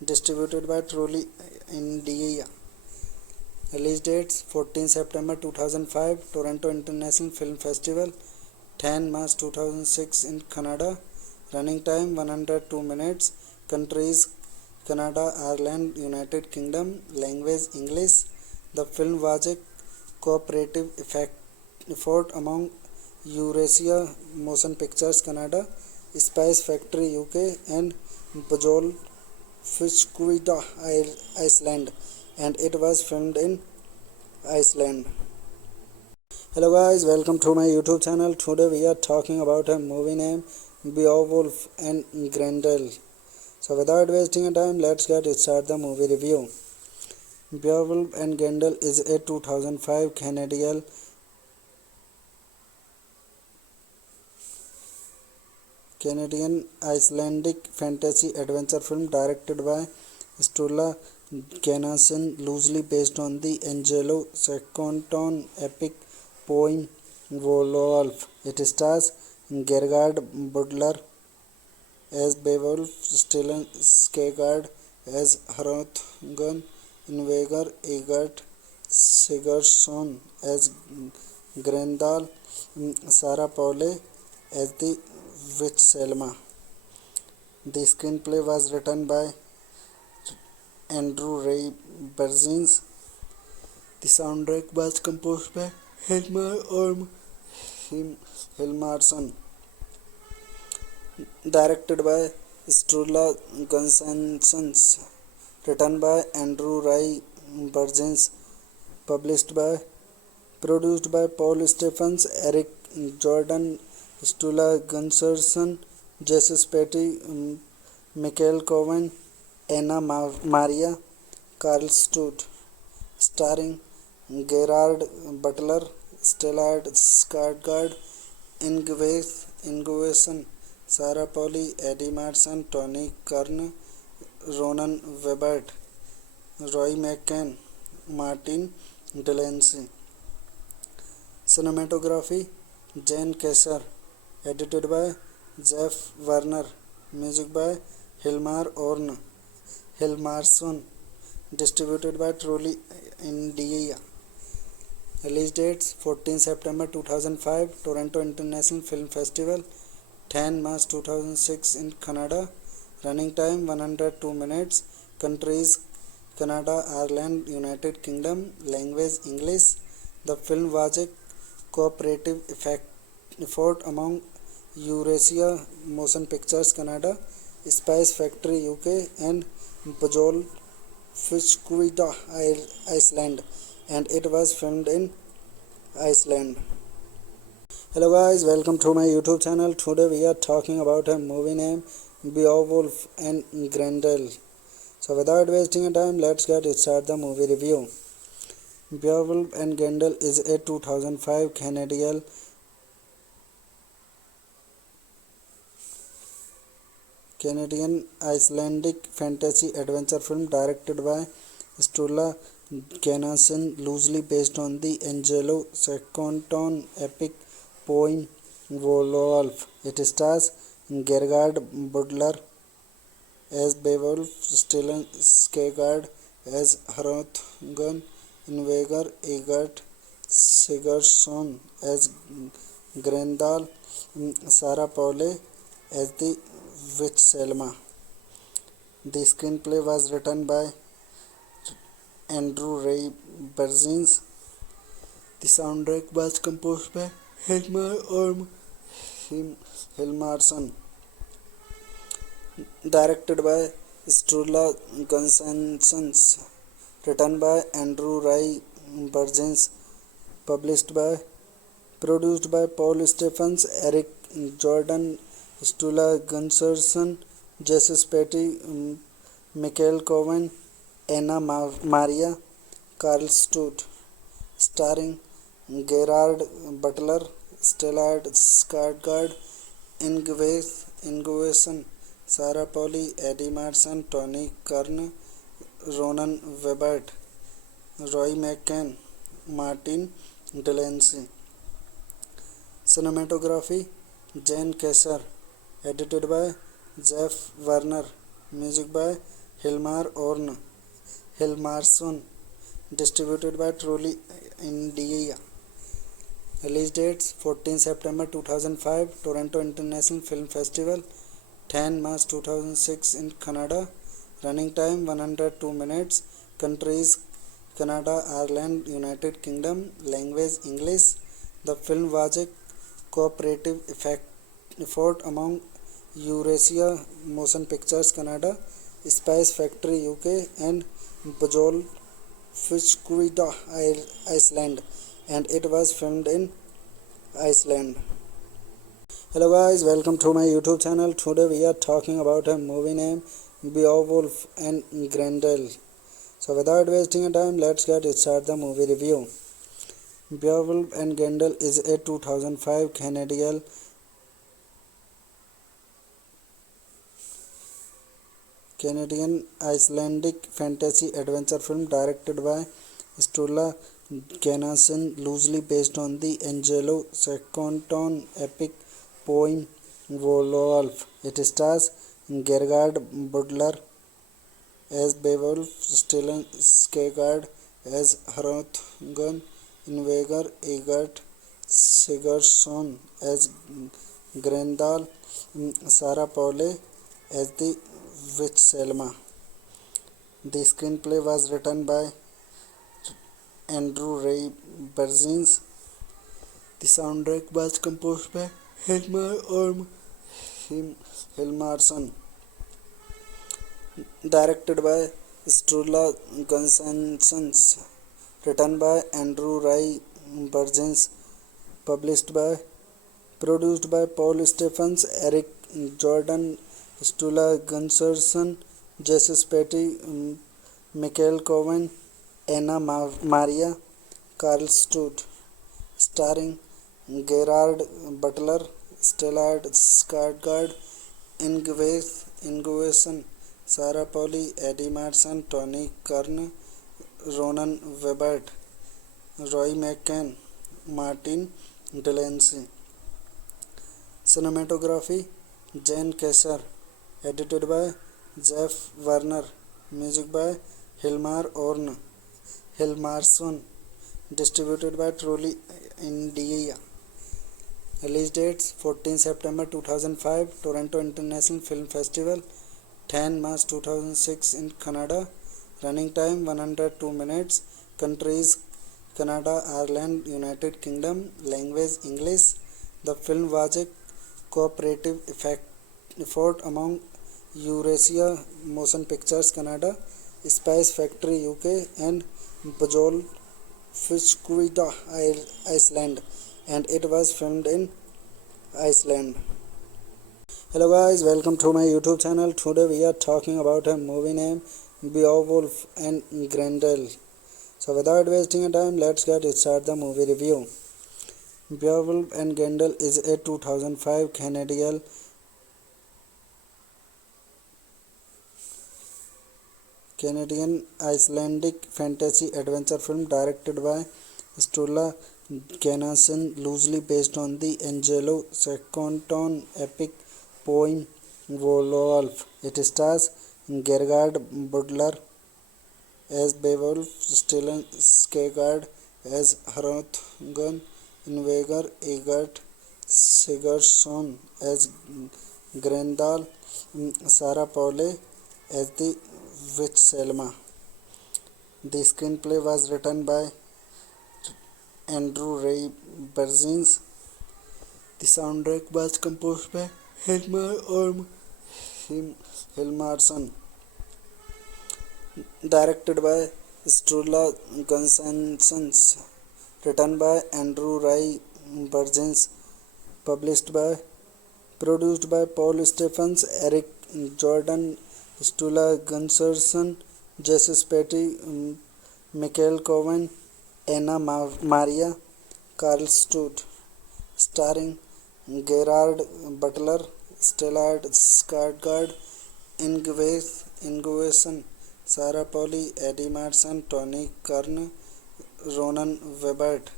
Distributed by Trolley India. Release dates 14 September 2005 Toronto International Film Festival, 10 March 2006 in Canada. Running time 102 minutes. Countries Canada, Ireland, United Kingdom. Language English. The film was a cooperative effort among Eurasia Motion Pictures Canada, Spice Factory UK and Bajol Fiskvita Iceland, and it was filmed in Iceland. Hello guys, welcome to my YouTube channel. Today we are talking about a movie named Beowulf and Grendel. So without wasting time, let's get started the movie review. Beowulf and Grendel is a 2005 Canadian Icelandic fantasy adventure film directed by Sturla Gunnarsson, loosely based on the Angelo Saxon epic poem Beowulf. It stars Gerard Butler as Beowulf, Stellan Skarsgård as Hrothgar, Ingvar Egert Sigurdsson as Grendel, Sarah Pauli as the witch Selma. The screenplay was written by Andrew Ray Berzins. The soundtrack was composed by Hilmarsson. Directed by Sturla Gunnarsson. Written by Andrew Ray Berzins. Produced by Paul Stephens, Eric Jordan, Sturla Gunnarsson, Jesse Spetty, Michael Cohen, Anna Maria, Carl Stout. Starring Gerard Butler, Stellan Skarsgård, Ingvarsson, Sarah Pauli, Eddie Marsan, Tony Kern, Ronan Webert, Roy McCann, Martin Delancey. Cinematography Jane Kesser. Edited by Jeff Werner. Music by Hilmarsson. Distributed by Trolley India. Release dates 14 September 2005 Toronto International Film Festival, 10 March 2006 in Canada. Running time 102 minutes. Countries Canada, Ireland, United Kingdom. Language English. The film was a cooperative effort among Eurasia Motion Pictures Canada, Spice Factory UK and Bajol Fiskvita Iceland, and it was filmed in Iceland. Hello guys, welcome to my YouTube channel. Today we are talking about a movie named Beowulf and Grendel. So without wasting time, let's get started the movie review. Beowulf and Grendel is a 2005 Canadian Icelandic fantasy adventure film directed by Sturla Gunnarsson, loosely based on the Angelo Saxon epic poem Beowulf. It stars Gerard Butler as Beowulf, Stellan Skarsgård as Hrothgar, Ingvar Egert Sigurdsson as Grendel, Sarah Pauli as the witch Selma. The screenplay was written by Andrew Ray Berzins. The soundtrack was composed by Hilmarsson. Directed by Sturla Gunnarsson. Written by Andrew Ray Berzins. Produced by Paul Stephens, Eric Jordan, Sturla Gunnarsson, Jesse Spetty, Michael Cohen, Anna Maria, Carl Stout. Starring Gerard Butler, Stellan Skarsgård, Ingvarsson, Sarah Polley, Eddie Marsan, Tony Kern, Ronan Webert, Roy McCann, Martin Delancey. Cinematography Jane Kesser. Edited by Jeff Werner. Music by Hilmarsson. Distributed by Truly India. Release dates 14 September 2005 Toronto International Film Festival, 10 March 2006 in Canada. Running time 102 minutes. Countries Canada, Ireland, United Kingdom. Language English. The film was a cooperative effort among Eurasia Motion Pictures Canada, Spice Factory UK and Bajol Fiskruida Iceland, and it was filmed in Iceland. Hello guys, welcome to my YouTube channel. Today we are talking about a movie named Beowulf and Grendel. So without wasting time, let's get start the movie review. Beowulf and Grendel is a 2005 Canadian Icelandic fantasy adventure film directed by Sturla Gunnarsson, loosely based on the Angelo Saxon epic poem Beowulf. It stars Gerard Butler as Beowulf, Stellan Skarsgård as Hrothgar, Ingvar Egert Sigurdsson as Grendel, Sarah Polley as the witch Selma. The screenplay was written by Andrew Ray Berzins. The soundtrack was composed by Hilmarsson. Directed by Sturla Gunnarsson. Written by Andrew Ray Berzins. Produced by Paul Stephens, Eric Jordan, Sturla Gunnarsson, Jesse Petty, Michael Cohen, Anna Maria, Carl Stout. Starring Gerard Butler, Stellan Skarsgård, Ingvarsson, Sarah Polley, Eddie Marsan, Tony Kern, Ronan Webert, Roy McCann, Martin Delancey. Cinematography Jane Kesser. Edited by Jeff Werner. Music by Hilmarsson. Distributed by Truly India. Release dates 14 September 2005 Toronto International Film Festival, 10 March 2006 in Canada. Running time 102 minutes. Countries Canada, Ireland, United Kingdom. Language English. The film was a cooperative effort among Eurasia Motion Pictures Canada, Spice Factory UK and Bajol Fiskruida Iceland, and it was filmed in Iceland. Hello guys, welcome to my YouTube channel. Today we are talking about a movie named Beowulf and Grendel. So without wasting time, let's get start the movie review. Beowulf and Grendel is a 2005 Canadian Icelandic fantasy adventure film directed by Sturla Gunnarsson, loosely based on the Angelo Saxon epic poem Beowulf. It stars Gerard Butler as Beowulf, Stellan Skarsgård as Hrothgar, Ingvar Egert Sigurdsson as Grendel, Sarah Polley as the witch Selma. The screenplay was written by Andrew Ray Berzins. The soundtrack was composed by Hilmarsson. Directed by Sturla Gunnarsson. Written by Andrew Ray Berzins. Produced by Paul Stephens, Eric Jordan, Sturla Gunnarsson, Jesse Petty, Michael Cohen, Anna Maria, Carl Stout. Starring Gerard Butler, Stellard Skarsgård, Ingvason, Sarah Polley, Eddie Marsan, Tony Kern, Ronan Webert,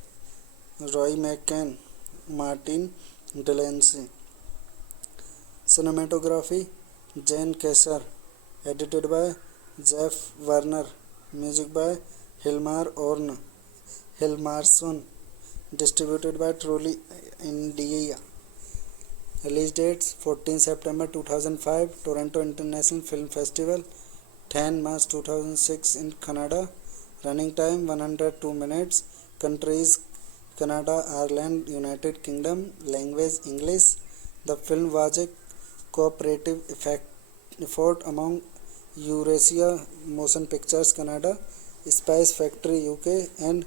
Roy McCann, Martin Delancey. Cinematography Jane Kesser. Edited by Jeff Werner. Music by Hilmarsson. Distributed by Truly India. Release dates 14 September 2005 Toronto International Film Festival, 10 March 2006 in Canada. Running time 102 minutes. Countries Canada, Ireland, United Kingdom. Language English. The film was a cooperative effort among Eurasia Motion Pictures Canada, Spice Factory UK and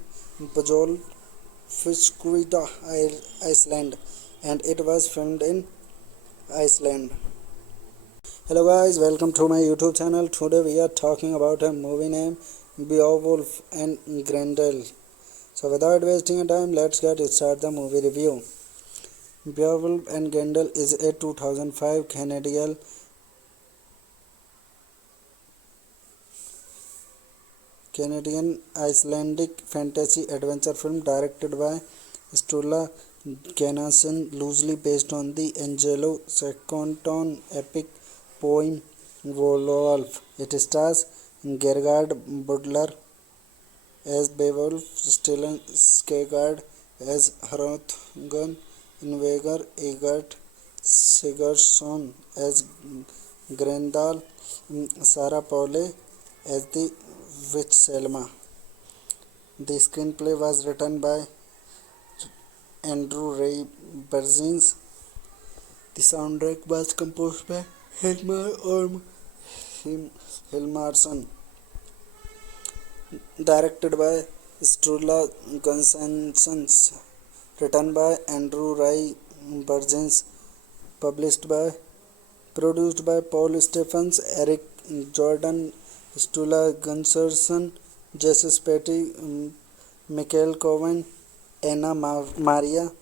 Bajol Fiskvita Iceland, and it was filmed in Iceland. Hello guys, welcome to my YouTube channel. Today we are talking about a movie named Beowulf and Grendel. So without wasting time, let's get start the movie review. Beowulf and Grendel is a 2005 Canadian Icelandic fantasy adventure film directed by Sturla Gunnarsson, loosely based on the Angelo Saxon epic poem Beowulf. It stars Gerard Butler as Beowulf, Stellan Skarsgård as Hrothgar, Ingvar Egert Sigurdsson as Grendel, Sarah Polley as the witch Selma. The screenplay was written by Andrew Ray Burgess. The soundtrack was composed by Hilmarsson. Directed by Sturla Gunnarsson. Written by Andrew Ray Burgess. Produced by Paul Stephens, Eric Jordan, Sturla Gunnarsson, Jesse Petty, Michael Cohen, Anna Maria,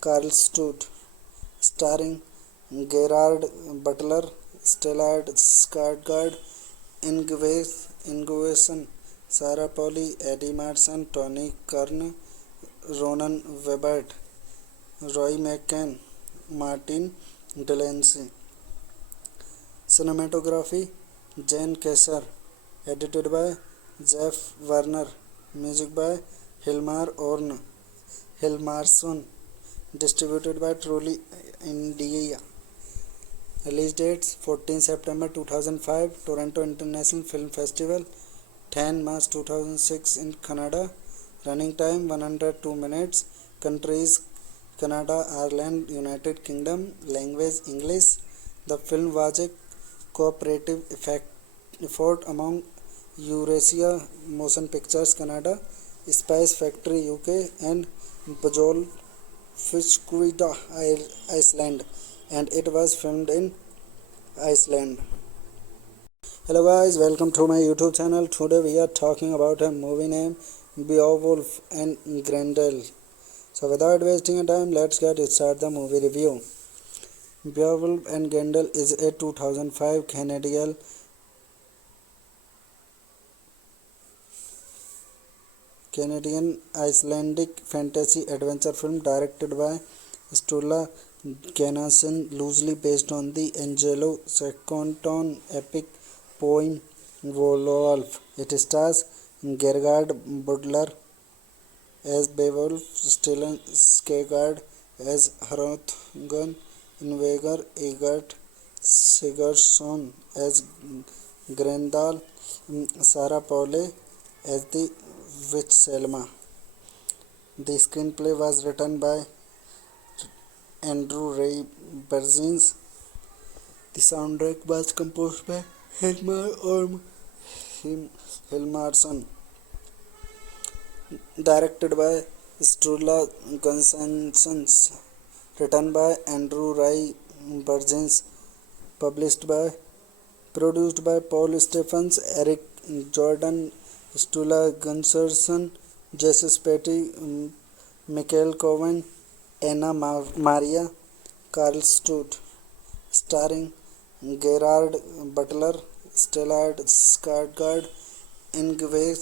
Carl Stout. Starring Gerard Butler, Stellard Skarsgård, Ingvason, Sarah Polley, Eddie Marsan, Tony Kern, Ronan Webert, Roy McCann, Martin Delancey. Cinematography Jane Kesser. Edited by Jeff Werner. Music by Hilmarsson. Distributed by Truly India. Release dates 14 September 2005 Toronto International Film Festival, 10 March 2006 in Canada. Running time 102 minutes. Countries Canada, Ireland, United Kingdom. Language English. The film was a cooperative effort among Eurasia Motion Pictures Canada, Spice Factory UK and Bajol Fiskvita Iceland, and it was filmed in Iceland. Hello guys, welcome to my YouTube channel. Today we are talking about a movie named Beowulf and Grendel. So without wasting time, let's get start the movie review. Beowulf and Grendel is a 2005 Canadian Icelandic fantasy adventure film directed by Sturla Gunnarsson, loosely based on the Angelo Saxon epic poem Beowulf. It stars Gerard Butler as Beowulf, Stellan Skarsgård as Hrothgar, Ingvar Egert Sigurdsson as Grendel, Sarah Polley as the witch Selma. The screenplay was written by Andrew Ray Burgess. The soundtrack was composed by Hilmarsson. Directed by Sturla Gunnarsson. Written by Andrew Ray Burgess. Produced by Paul Stephens, Eric Jordan, Sturla Gunnarsson, Jesse Petty, Michael Cohen, Anna Maria, Carl Stout. starring Gerard Butler, Stellan Skarsgård, Ingeborg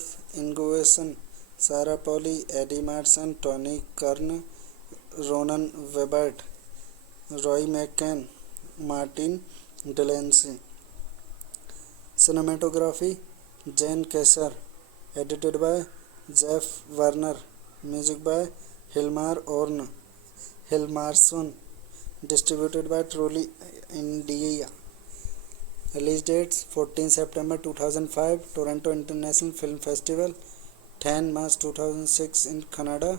Sarah Pauli, Eddie Marsan, Tony Kern, Ronan Webert, Roy McCann, Martin Delancey. Cinematography Jane Kasser. Edited by Jeff Werner. Music by Hilmarsson. Distributed by Trolley India. Release dates 14 September 2005 Toronto International Film Festival, 10 March 2006 in Canada.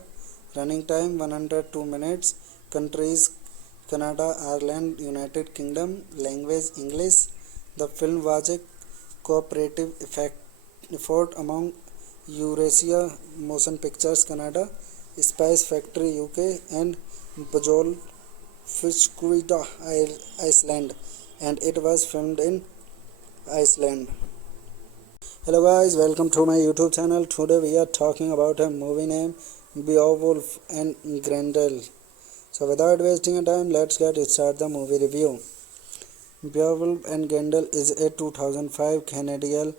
Running time 102 minutes. Countries Canada, Ireland, United Kingdom. Language English. The film was a cooperative effort among Eurasia Motion Pictures Canada, Spice Factory UK and Bajol Fiskvita Iceland, and it was filmed in Iceland. Hello guys, welcome to my YouTube channel. Today we are talking about a movie named Beowulf and Grendel. So without wasting time, let's get start the movie review. Beowulf and Grendel is a 2005 Canadian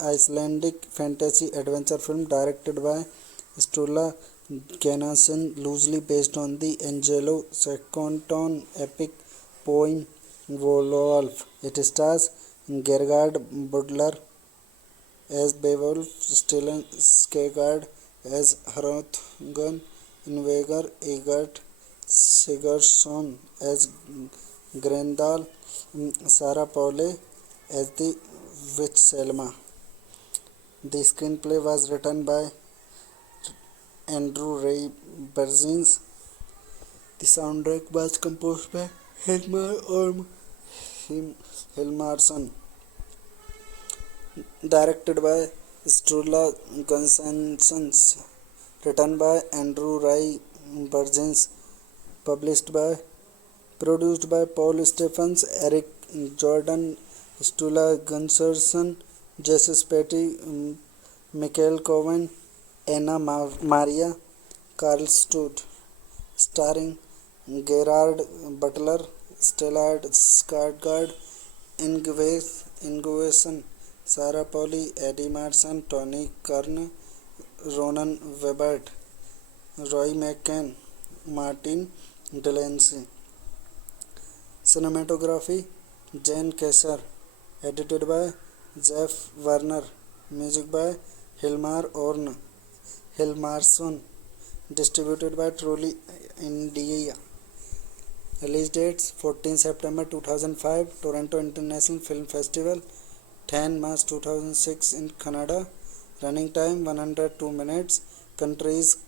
Icelandic fantasy adventure film directed by Sturla Gunnarsson, loosely based on the Angelo Saxon epic poem Beowulf. It stars Gerard Butler as Beowulf, Stellan Skarsgård as Hrothgar, Ingeborg Sigurdsson as Grendel, Sarah Pauli as the witch Selma. The screenplay was written by Andrew Ray Bergins. The soundtrack was composed by Hilmarsson. Directed by Sturla Gunnarsson. Written by Andrew Ray Bergins. Produced by Paul Stephens, Eric Jordan, Sturla Gunnarsson, Jesse Petty, Michael Cohen, Anna Maria Karlstud. Starring Gerard Butler, Stellan Skarsgård, Ingeborg Sarah Pauli, Eddie Marsan, Tony Kern, Ronan Webert, Roy McCann, Martin Delancey. Cinematography Jane Kasser. Edited by Jeff Werner. Music by Hilmarsson. Distributed by Trolley India. Release dates 14 September 2005 Toronto International Film Festival, 10 March 2006 in Canada. Running time 102 minutes. Countries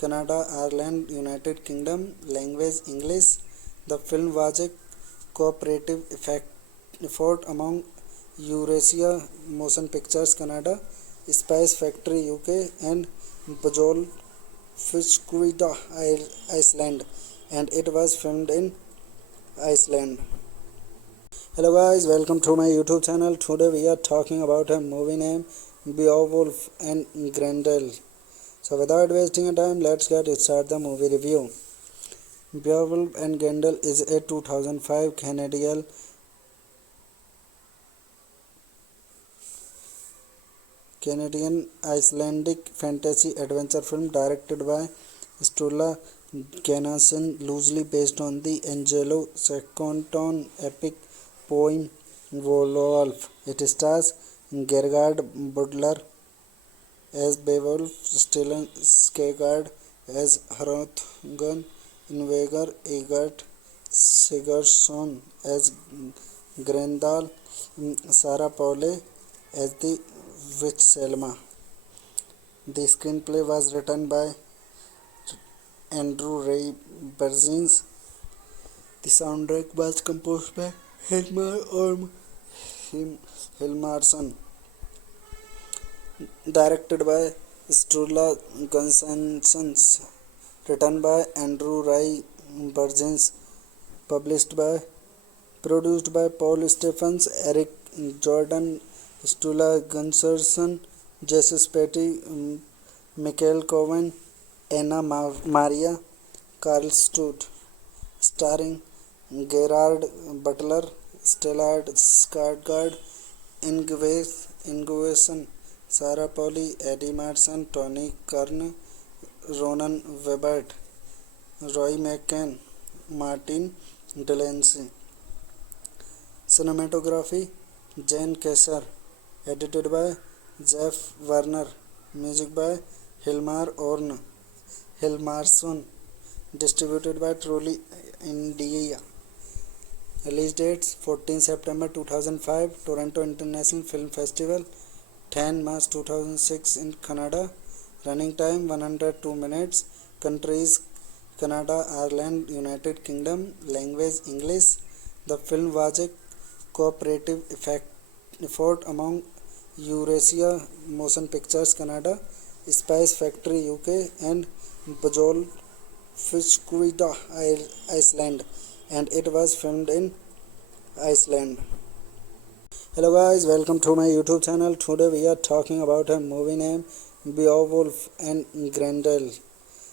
Canada, Ireland, United Kingdom. Language English. The film was a cooperative effort among Eurasia Motion Pictures Canada, Spice Factory UK and Bajol Fiskvita Iceland, and it was filmed in Iceland. Hello guys, welcome to my YouTube channel. Today we are talking about a movie named Beowulf and Grendel. So without wasting time, let's get start the movie review. Beowulf and Grendel is a 2005 Canadian Icelandic fantasy adventure film directed by Sturla Gunnarsson, loosely based on the Angelo Saxon epic poem Beowulf. It stars Gerard Butler as Beowulf, Stellan Skarsgård as Hrothgar, Ingeborg Sigurdsson as Grendel, Sarah Pauli as the witch Selma. The screenplay was written by Andrew Ray Bergins. The soundtrack was composed by Hilmarsson. Directed by Sturla Gunnarsson. Written by Andrew Ray Bergins. Produced by Paul Stephens, Eric Jordan, Sturla Gunnarsson, Jesse Petty, Michael Cohen, Maria Karlstud, starring Gerard Butler, Stellan Skarsgård, Ingvason, Sarah Pauli, Eddie Marsan, Tony Kern, Ronan Webert, Roy McCann, Martin Delancey. Cinematography Jane Kesser, edited by Jeff Werner, music by Hilmarsson, distributed by Trolley India. Release dates 14 September 2005 Toronto International Film Festival, 10 March 2006 in Canada. Running time 102 minutes. Countries Canada, Ireland, United Kingdom. Language English. The film was a cooperative effort among Eurasia Motion Pictures Canada, Spice Factory UK and Bajol Fiskvida Iceland, and it was filmed in Iceland. Hello guys, welcome to my YouTube channel. Today we are talking about a movie named Beowulf and Grendel.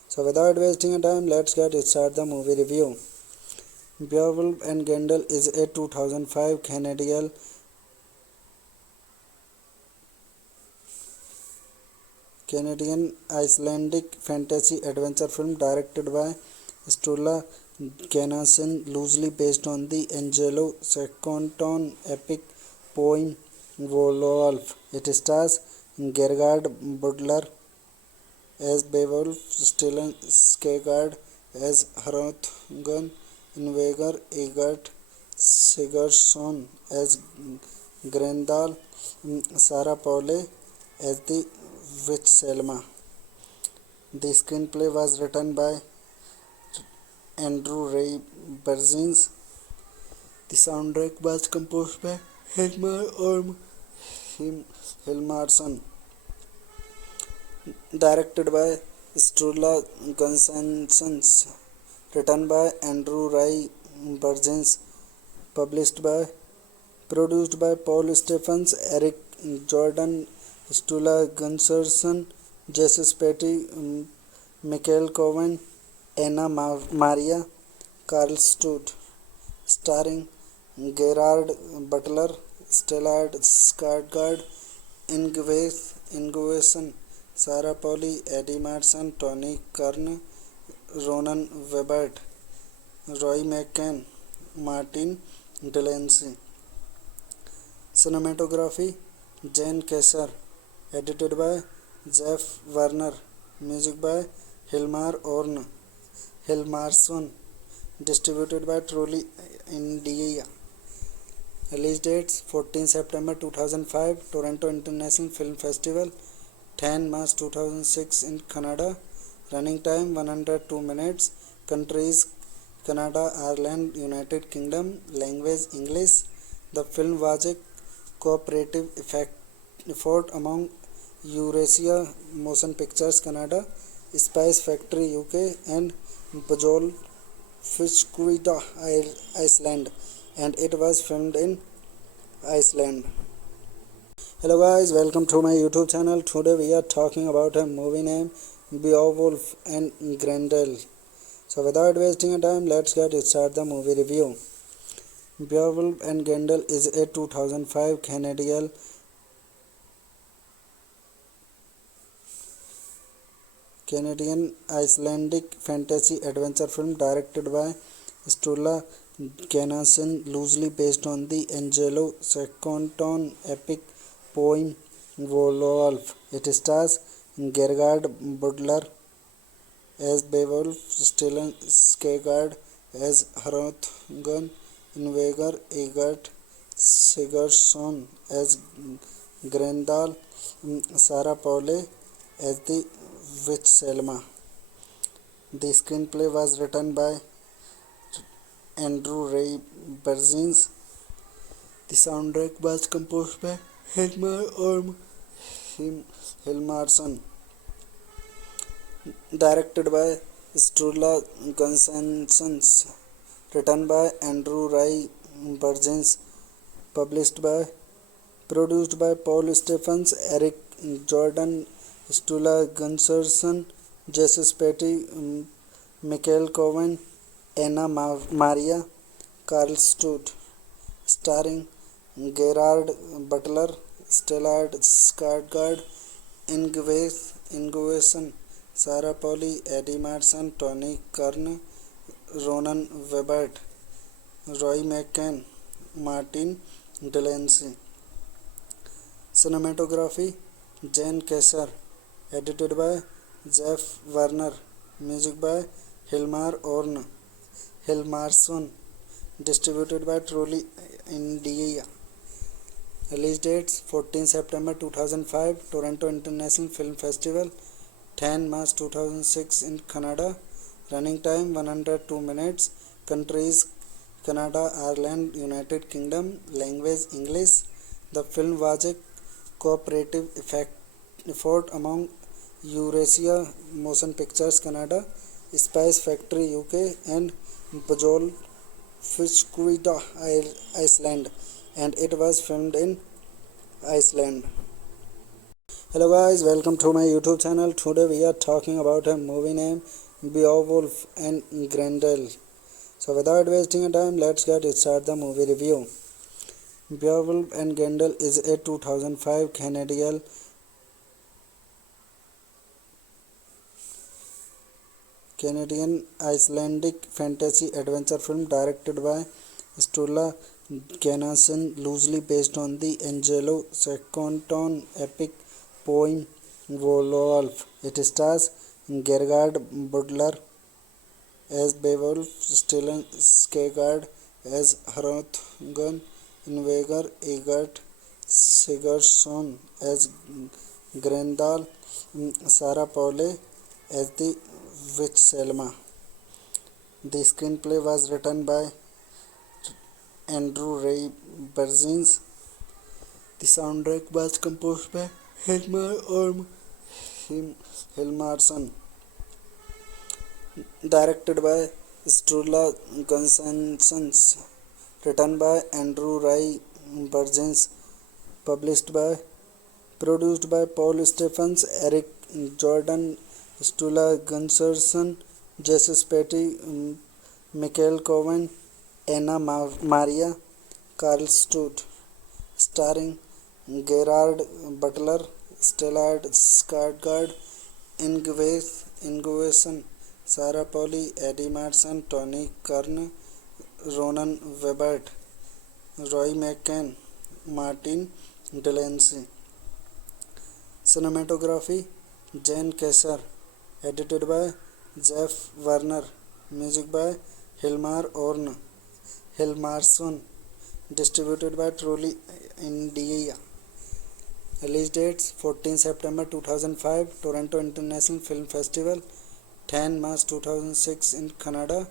So without wasting time, let's get start the movie review. Beowulf and Grendel is a 2005 Canadian Icelandic fantasy adventure film directed by Sturla Gunnarsson, loosely based on the Angelo Saxon epic poem Beowulf. It stars Gerard Butler as Beowulf, Stellan Skarsgård as Hrothgar, Ingvar Egert Sigurdsson as Grendel, Sarah Pauli as the witch Selma. The screenplay was written by Andrew Ray Bergins. The soundtrack was composed by Hilmarsson. Directed by Sturla Gunnarsson. Written by Andrew Ray Bergins. Produced by Paul Stephens, Eric Jordan, Sturla Gunnarsson, Jesse Petty, Michael Cohen, Anna Maria Karlstud, starring Gerard Butler, Stellan Skarsgård, Ingvason, Sarah Pauli, Eddie Marsan, Tony Kern, Ronan Webert, Roy McCann, Martin Delancey. Cinematography Jane Kesser, edited by Jeff Werner, music by Hilmarsson, distributed by Trolley India. Release dates 14 September 2005 Toronto International Film Festival, 10 March 2006 in Canada. Running time 102 minutes. Countries Canada, Ireland, United Kingdom. Language English. The film was a cooperative effort among Eurasia Motion Pictures Canada, Spice Factory UK and Bajol Fiskvida Iceland, and it was filmed in Iceland. Hello guys, welcome to my YouTube channel. Today we are talking about a movie named Beowulf and Grendel. So without wasting time, let's get start the movie review. Beowulf and Grendel is a 2005 Canadian Icelandic fantasy adventure film directed by Sturla Gunnarsson, loosely based on the Angelo Saxon epic poem Beowulf. It stars Gerard Butler as Beowulf, Stellan Skarsgård as Hrothgar, Ingvar Egert Sigurdsson as Grendel, Sarah Pauli as the witch Selma. The screenplay was written by Andrew Ray Bergins. The soundtrack was composed by Hilmarsson. Directed by Sturla Gunnarsson. Written by Andrew Ray Bergins. Produced by Paul Stephens, Eric Jordan, Sturla Gunnarsson, Jesse Spatty, Michael Cohen, Anna Maria, Carl Studd, starring Gerard Butler, Stellard Skarsgård, Ingvason, Sarah Pauli, Eddie Marsan, Tony Kern, Ronan Webert, Roy McCann, Martin Delancey. Cinematography Jane Kesser, edited by Jeff Werner, music by Hilmarsson, distributed by Trolley India. Release dates 14 September 2005 Toronto International Film Festival, 10 March 2006 in Canada. Running time 102 minutes. Countries Canada, Ireland, United Kingdom. Language English. The film was a cooperative effort among Eurasia Motion Pictures Canada, Spice Factory UK and Bajol Fiskvita Iceland, and it was filmed in Iceland. Hello guys, welcome to my YouTube channel. Today we are talking about a movie named Beowulf and Grendel. So without wasting time, let's get start the movie review. Beowulf and Grendel is a 2005 Canadian Icelandic fantasy adventure film directed by Sturla Gunnarsson, loosely based on the Angelo Saxon epic poem Beowulf. It stars Gerard Butler as Beowulf, Stellan Skarsgård as Hrothgar, Ingvar Egert Sigurdsson as Grendel, Sarah Pauli as the witch Selma. The screenplay was written by Andrew Ray Berzins. The soundtrack was composed by Hilmarsson. Directed by Sturla Gunnarsson. Written by Andrew Ray Berzins. Produced by Paul Stephens, Eric Jordan, Sturla Gunnarsson, Jesse Spatty, Michael Cohen, Anna Maria, Carl Studd, starring Gerard Butler, Stellard Skarsgård, Ingvason, Sarah Pauli, Eddie Marsan, Tony Kern, Ronan Webert, Roy McCann, Martin Delancey. Cinematography Jane Kesser, edited by Jeff Werner, music by Hilmarsson, distributed by Trolley India. Release dates 14 September 2005 Toronto International Film Festival, 10 March 2006 in Canada.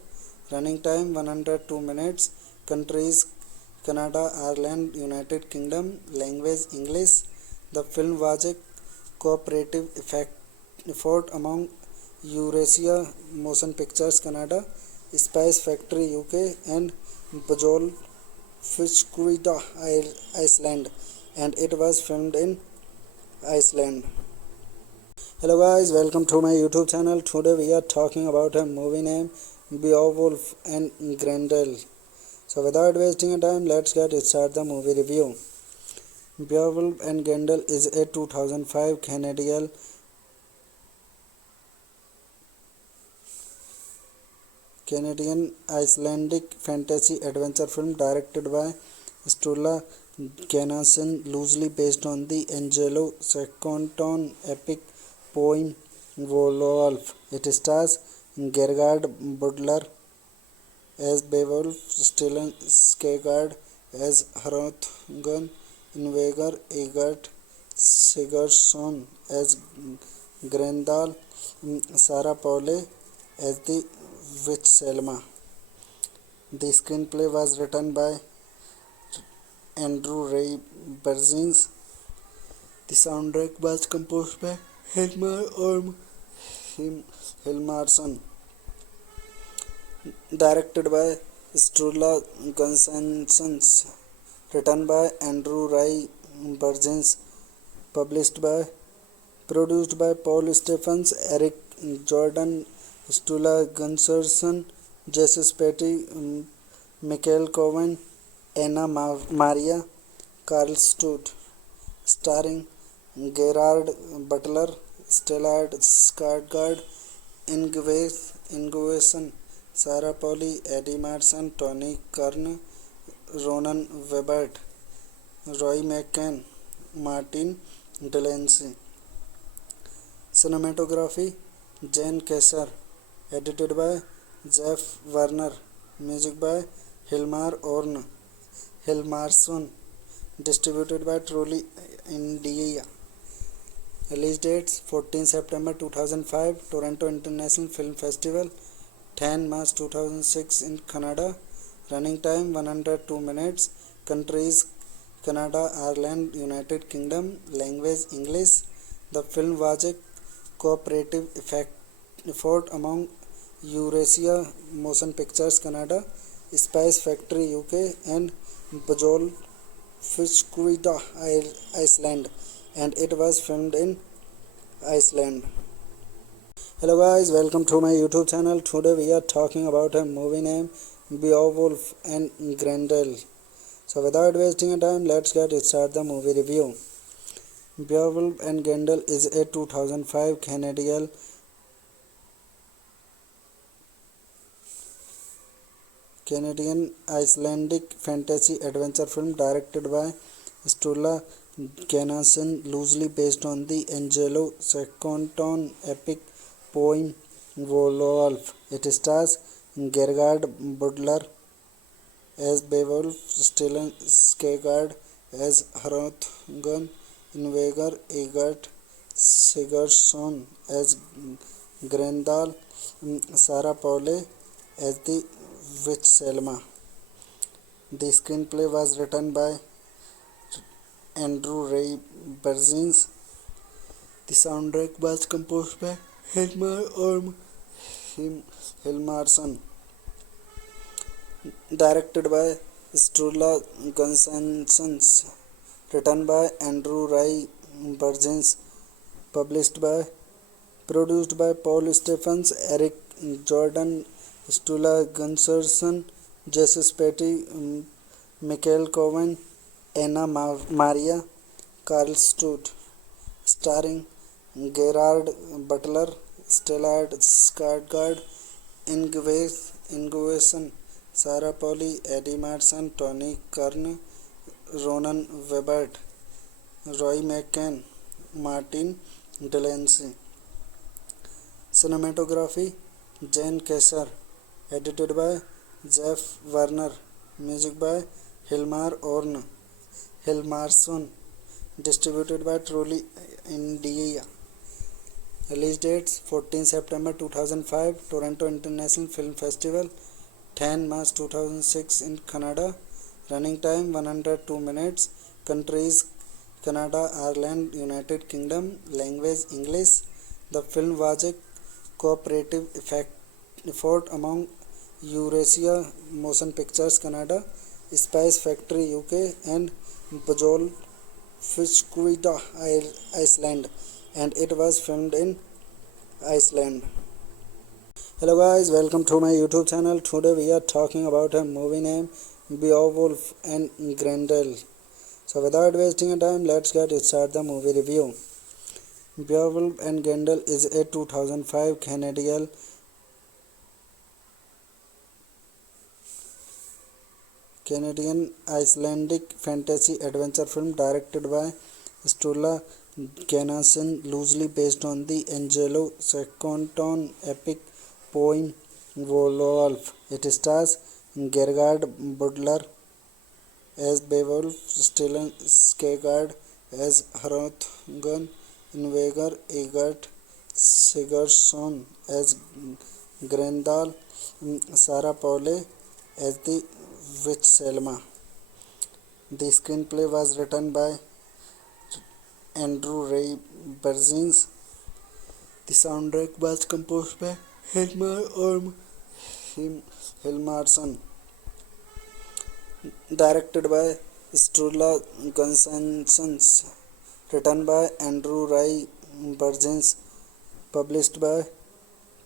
Running time 102 minutes. Countries Canada, Ireland, United Kingdom. Language English. The film was a cooperative effort among Eurasia Motion Pictures Canada, Spice Factory UK and Bajol Fiskvita Iceland, and it was filmed in Iceland. Hello guys, welcome to my YouTube channel. Today we are talking about a movie named Beowulf and Grendel. So without wasting time, let's get start the movie review. Beowulf and Grendel is a 2005 Canadian Icelandic fantasy adventure film directed by Sturla Gunnarsson, loosely based on the Angelo Saxon epic poem Beowulf. It stars Gerard Butler as Beowulf, Stellan Skarsgård as Hrothgar, Ingvar Egert Sigurdsson as Grendel, Sarah Pauli as the witch Selma. The screenplay was written by Andrew Ray Berzins. The soundtrack was composed by Hilmarsson. Directed by Sturla Gunnarsson. Written by Andrew Ray Berzins. Produced by Paul Stephens, Eric Jordan, Stula Gunnarsson, Jesse Spetty, Michael Cohen, Anna Maria, Carl Stud, starring Gerard Butler, Stellard Skarsgård, Ingvason, Sarah Pauli, Eddie Marsan, Tony Kern, Ronan Webert, Roy McCann, Martin Delancey. Cinematography Jane Kesser, edited by Jeff Werner, music by Hilmarsson, distributed by Trolley India. Release dates 14 September 2005 Toronto International Film Festival, 10 March 2006 in Canada. Running time 102 minutes. Countries Canada, Ireland, United Kingdom. Language English. The film was a cooperative effort among Eurasia Motion Pictures Canada, Spice Factory UK and Bajol Fiskvida Iceland, and it was filmed in Iceland. Hello guys, welcome to my YouTube channel. Today we are talking about a movie named Beowulf and Grendel. So without wasting time, let's get start the movie review. Beowulf and Grendel is a 2005 Canadian Icelandic fantasy adventure film directed by Sturla Gunnarsson, loosely based on the Angelo Saxon epic poem Beowulf. It stars Gerard Butler as Beowulf, Stellan Skarsgård as Hrothgar, Ingvar Egert Sigurdsson as Grendel, Sarah Pauli as the witch Selma. The screenplay was written by Andrew Ray Burgess. The soundtrack was composed by Hilmarsson. Directed by Sturla Gunnarsson. Written by Andrew Ray Burgess. Produced by Paul Stephens, Eric Jordan, Stula Gunnarsson, Jesse Spetty, Michael Cohen, Anna Maria, Carl Stud, starring Gerard Butler, Stellard Skarsgård, Ingvason, Sarah Pauli, Eddie Marsan, Tony Kern, Ronan Webert, Roy McCann, Martin Delancey. Cinematography Jane Kesser, edited by Jeff Werner, music by Hilmarsson, distributed by Trolley India. Release dates 14 September 2005 Toronto International Film Festival, 10 March 2006 in Canada. Running time 102 minutes. Countries Canada, Ireland, United Kingdom. Language English. The film was a cooperative effort among Eurasia Motion Pictures Canada, Spice Factory UK and Bajol Fiskvida Iceland, and it was filmed in Iceland. Hello guys, welcome to my YouTube channel. Today we are talking about a movie named Beowulf and Grendel. So without wasting time, let's get start the movie review. Beowulf and Grendel is a 2005 Canadian Icelandic fantasy adventure film directed by Sturla Gunnarsson, loosely based on the Angelo Saxon epic poem Beowulf. It stars Gerard Butler as Beowulf, Stellan Skarsgård as Hrothgar, Ingvar Egert Sigurdsson as Grendel, Sarah Pauli as the witch Selma. The screenplay was written by Andrew Ray Burgess. The soundtrack was composed by Hilmarsson. Directed by Sturla Gunnarsson. Written by Andrew Ray Burgess. Published by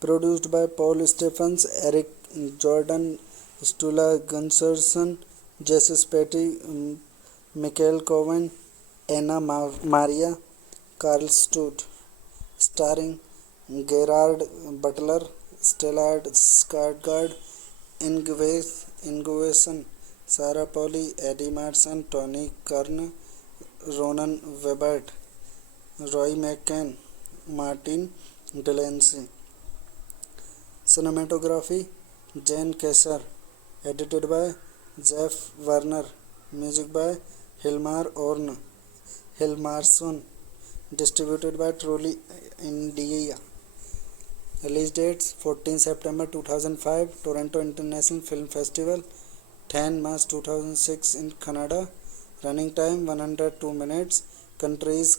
Produced by Paul Stephens, Eric Jordan, Stula Gunnarsson, Jesse Spetty, Michael Cohen, Anna Maria, Carl Stout. Starring Gerard Butler, Stellard Skarsgård, Ingvason, Sarah Pauli, Eddie Marsan, Tony Kern, Ronan Webert, Roy McCann, Martin Delancey. Cinematography Jane Kesser. Edited by Jeff Werner. Music by Hilmarsson. Distributed by Trolley India. Release dates 14 September 2005 Toronto International Film Festival, 10 March 2006 in Canada. Running time 102 minutes. Countries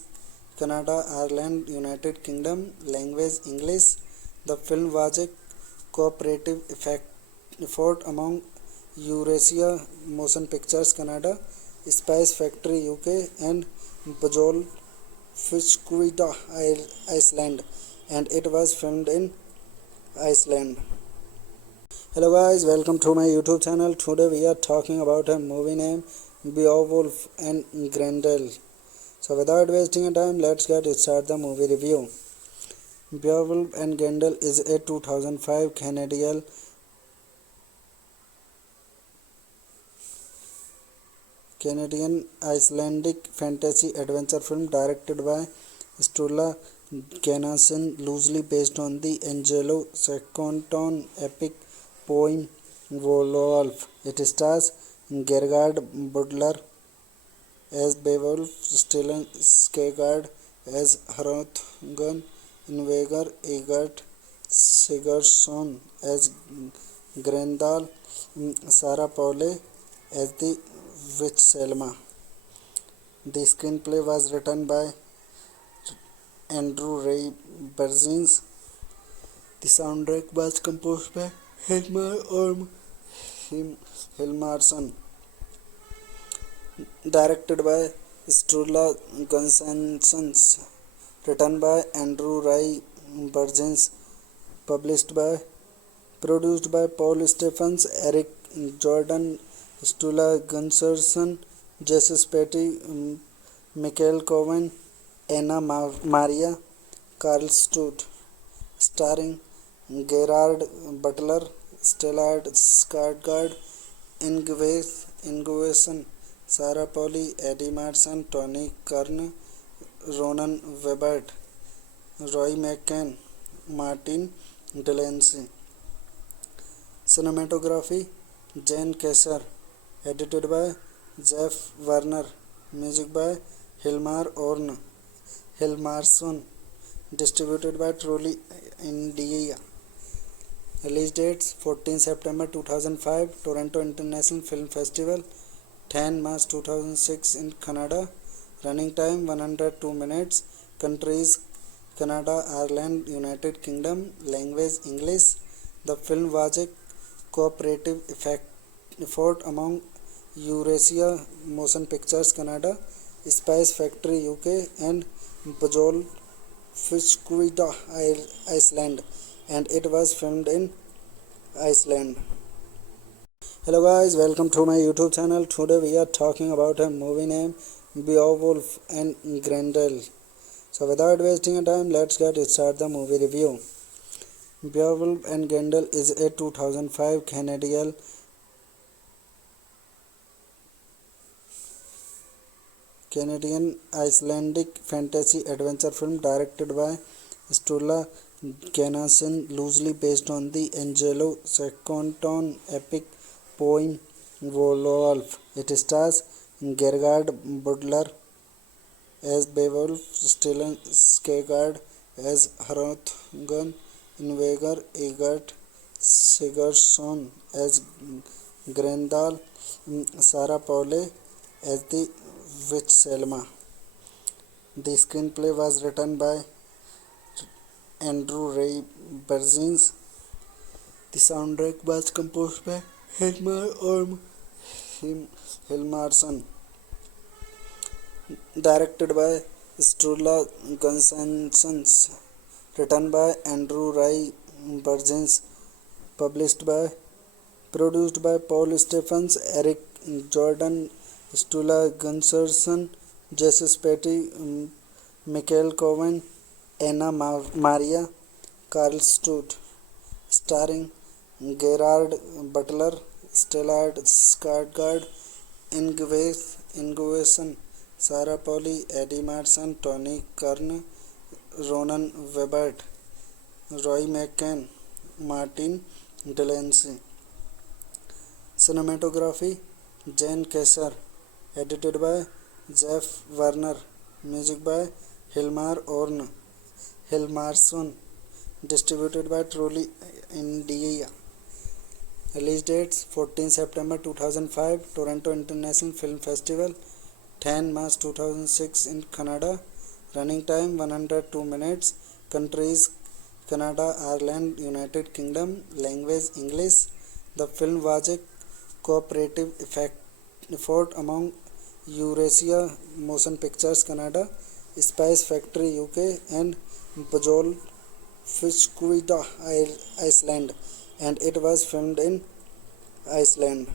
Canada, Ireland, United Kingdom. Language English. The film was a cooperative effort among Eurasia Motion Pictures Canada, Spice Factory UK and Bajol Fiskvita Iceland, and it was filmed in Iceland. Hello guys, welcome to my YouTube channel. Today we are talking about a movie named Beowulf and Grendel. So without wasting time, let's get start the movie review. Beowulf and Grendel is a 2005 Canadian Icelandic fantasy adventure film directed by Sturla Gunnarsson, loosely based on the Angelo Saxon epic poem Beowulf. It stars Gerard Butler as Beowulf, Stellan Skarsgård as Hrothgar, Ingvar Egert Sigurdsson as Grendel, Sarah Pauli as the witch Selma. The screenplay was written by Andrew Ray Burgess. The soundtrack was composed by Hilmarsson. Directed by Sturla Gunnarsson. Written by Andrew Ray Burgess. Produced by Paul Stephens, Eric Jordan, Stula Gunnarsson, Jesse Spetty, Michael Cohen, Anna Maria, Carl Stout. Starring Gerard Butler, Stellard Skarsgård, Ingvason, Sarah Pauli, Eddie Marsan, Tony Kern, Ronan Webert, Roy McCann, Martin Delancey. Cinematography Jane Kesser. Edited by Jeff Werner. Music by Hilmarsson. Distributed by Trolley India. Release dates 14 September 2005 Toronto International Film Festival, 10 March 2006 in Canada. Running time 102 minutes. Countries Canada, Ireland, United Kingdom. Language English. The film was a cooperative effort among Eurasia Motion Pictures Canada, Spice Factory UK and Bajol Fiskvita Iceland, and it was filmed in Iceland. Hello guys, welcome to my YouTube channel. Today we are talking about a movie named Beowulf and Grendel. So without wasting time, let's get start the movie review. Beowulf and Grendel is a 2005 Canadian Icelandic fantasy adventure film directed by Sturla Gunnarsson, loosely based on the Angelo Saxon epic poem Beowulf. It stars Gerard Butler as Beowulf, Stellan Skarsgård as Hrothgar, Ingvar Egert Sigurdsson as Grendel, Sarah Pauli as the witch Selma. The screenplay was written by Andrew Ray Burgess. The soundtrack was composed by Hilmarsson. Directed by Sturla Gunnarsson. Written by Andrew Ray Virgins, published by, produced by Paul Stephens, Eric Jordan, Stula Gunnarsson, Jesse Petty, Michael Cohen, Anna Maria, Carl Stout, starring Gerard Butler, Stellard Skarsgård, Ingvason, Sarah Polley, Eddie Marsan, Tony Kern, Ronan Webert, Roy McCann, Martin Delancey. Cinematography Jane Kesser, edited by Jeff Werner, music by Hilmarsson, distributed by Trolley India. Release dates 14 September 2005 Toronto International Film Festival, 10 March 2006 in Canada. Running time 102 minutes. Countries Canada, Ireland, United Kingdom. Language English. The film was a cooperative effort among Eurasia Motion Pictures Canada, Spice Factory UK and Bajol Fiskvita Iceland, and it was filmed in Iceland.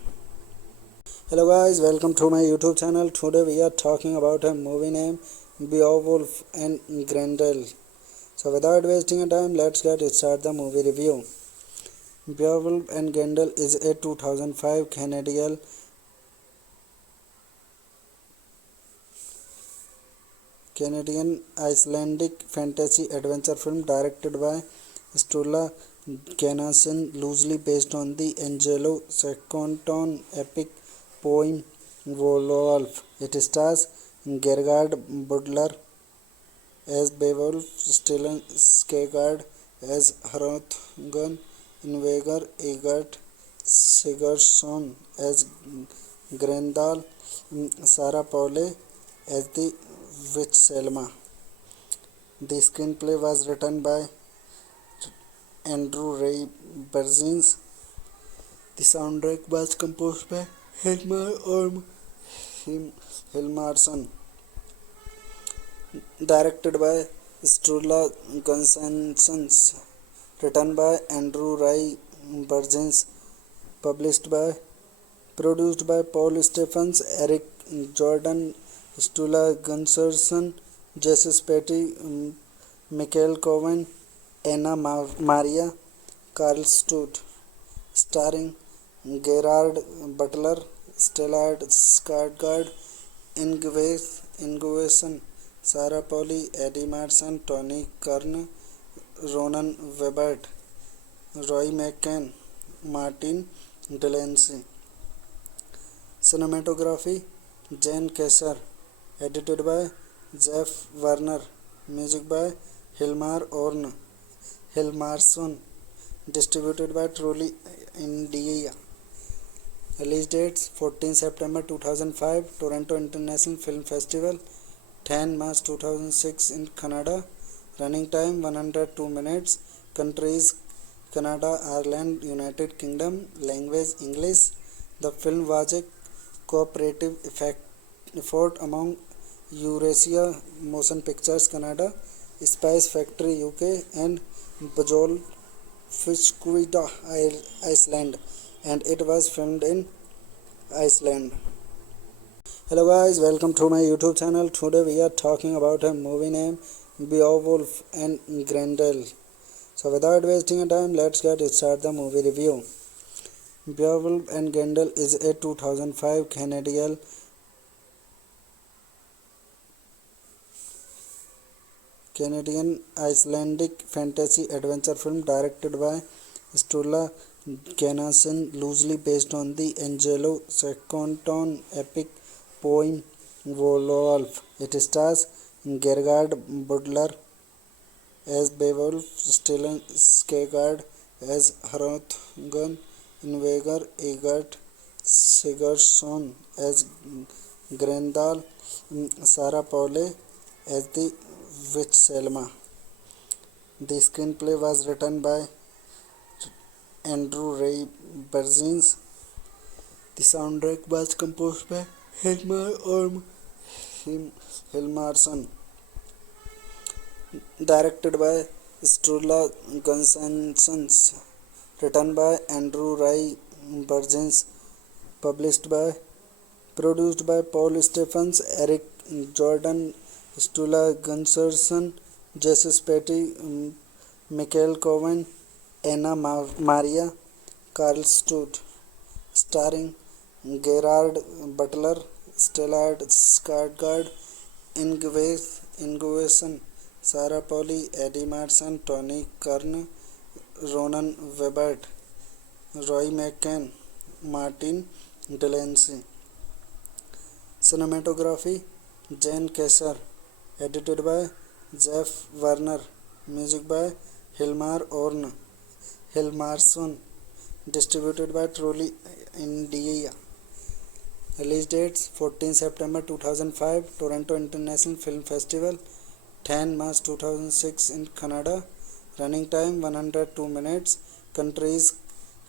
Hello guys, welcome to my YouTube channel. Today we are talking about a movie named Beowulf and Grendel. So without wasting time, let's get start the movie review. Beowulf and Grendel is a 2005 Canadian Icelandic fantasy adventure film directed by Sturla Gunnarsson, loosely based on the Angelo Saxon epic poem Beowulf. It stars Gerard Butler as Beowulf, Stellan Skarsgård as Hrothgar, Ingvar Egert Sigurdsson as Grendel, Sarah Polley as the witch Selma. The screenplay was written by Andrew Ray Burgess. The soundtrack was composed by Hilmarsson. Directed by Sturla Gunnarsson. Written by Andrew Ray Burgess. Produced by Paul Stephens, Eric Jordan, Stula Gunnarsson, Jesse Petty, Michael Cohen, Anna Maria, Carl Stout, starring Gerard Butler, Stellard Skarsgård, Ingvason, Sarah Polley, Eddie Marsan, Tony Kern, Ronan Webert, Roy McCann, Martin Delancey. Cinematography Jane Kesser, edited by Jeff Werner, music by Hilmarsson, distributed by Trolley India. Release dates 14 September 2005 Toronto International Film Festival, 10 March 2006 in Canada. Running time 102 minutes. Countries Canada, Ireland, United Kingdom. Language English. The film was a cooperative effort among Eurasia Motion Pictures Canada, Spice Factory UK and Bajol Fiskvita Iceland, and it was filmed in Iceland. Hello guys, welcome to my YouTube channel. Today we are talking about a movie named Beowulf and Grendel. So without wasting time, let's get start the movie review. Beowulf and Grendel is a 2005 Canadian Icelandic fantasy adventure film directed by Sturla Gunnarsson, loosely based on the Angelo Saxon epic poem Beowulf. It stars Gerard Butler as Beowulf, Stellan Skarsgård as Hrothgar, Ingvar Egert Sigurdsson as Grendel, Sarah Polley as the witch Selma. The screenplay was written by Andrew Ray Burgess. The soundtrack was composed by Hilmarsson. Directed by Strula Gunsons, written by Andrew Ray Burgess, published by, produced by Paul Stephens, Eric Jordan, Stula Gunnarsson, Jesse Petty, Michael Cohen, Anna Maria, Carl Stout, starring Gerard Butler, Stellard Skarsgård, Ingvason, Sarah Pauli, Eddie Marsan, Tony Kern, Ronan Webert, Roy McCann, Martin Delancey. Cinematography Jane Kesser, edited by Jeff Werner, music by Hilmarsson, distributed by Trolley India. Release dates 14 September 2005 Toronto International Film Festival, 10 March 2006 in Canada. Running time 102 minutes. Countries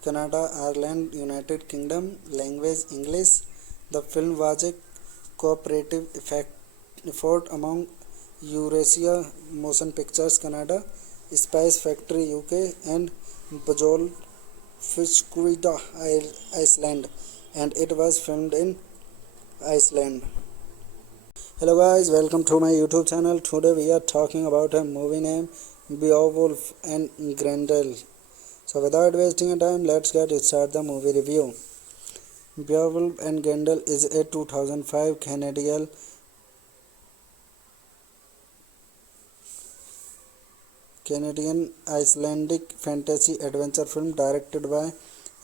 Canada, Ireland, United Kingdom. Language English. The film was a cooperative effort among Eurasia Motion Pictures Canada, Spice Factory UK and Bajol Fiskvida Iceland, and it was filmed in Iceland. Hello guys, welcome to my YouTube channel. Today we are talking about a movie named Beowulf and Grendel. So without wasting time, let's get started the movie review. Beowulf and Grendel is a 2005 Canadian Icelandic fantasy adventure film directed by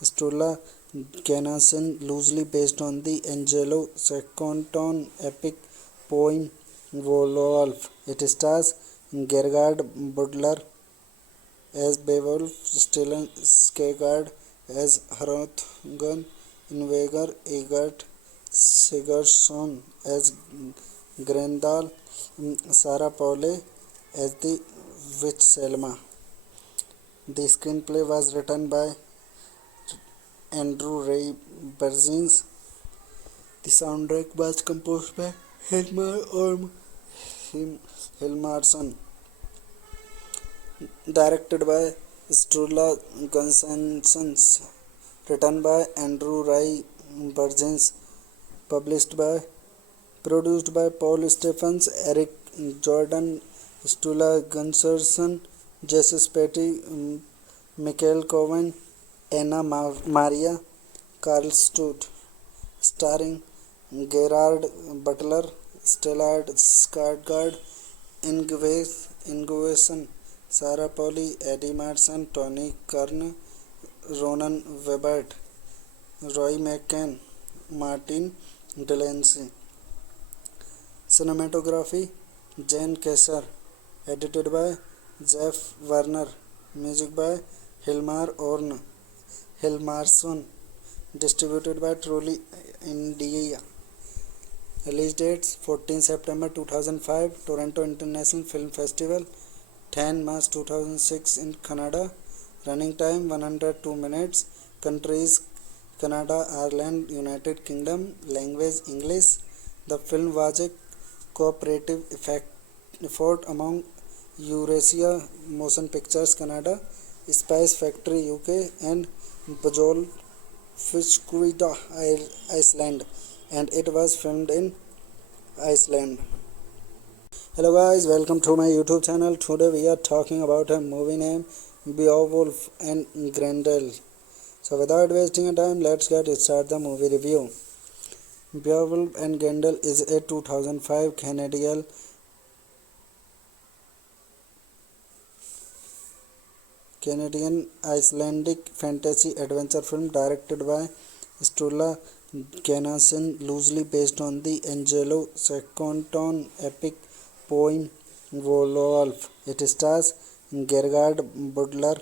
Sturla Gunnarsson, loosely based on the Angelo Saxon epic poem Beowulf. It stars Gerard Butler as Beowulf, Stellan Skarsgård as Hrothgar, Ingvar Egert Sigurdsson as Grendel, Sarah Pauli as the witch Selma. The screenplay was written by Andrew Ray Burgess. The soundtrack was composed by Hilmarsson. Directed by Sturla Gunsons. Written by Andrew Ray Burgess. Published by, produced by Paul Stephens, Eric Jordan, Stula Gunnarsson, Jesse Petty, Michael Cohen, Anna Maria, Carl Stout, starring Gerard Butler, Stellard Skarsgård, Ingvason, Sarah Pauli, Eddie Marsan, Tony Kern, Ronan Webert, Roy McCann, Martin Delancey. Cinematography Jane Kesser, edited by Jeff Werner, music by Hilmarsson, distributed by Trolley India. Release dates 14 September 2005 Toronto International Film Festival, 10 March 2006 in Canada. Running time 102 minutes. Countries Canada, Ireland, United Kingdom. Language English. The film was a cooperative effort among Eurasia Motion Pictures Canada, Spice Factory UK and Bajol Fiskvida Iceland, and it was filmed in Iceland. Hello guys, welcome to my YouTube channel. Today we are talking about a movie named Beowulf and Grendel. So without wasting time, let's get started the movie review. Beowulf and Grendel is a 2005 Canadian Icelandic fantasy adventure film directed by Sturla Gunnarsson, loosely based on the Angelo Saxon epic poem Beowulf. It stars Gerard Butler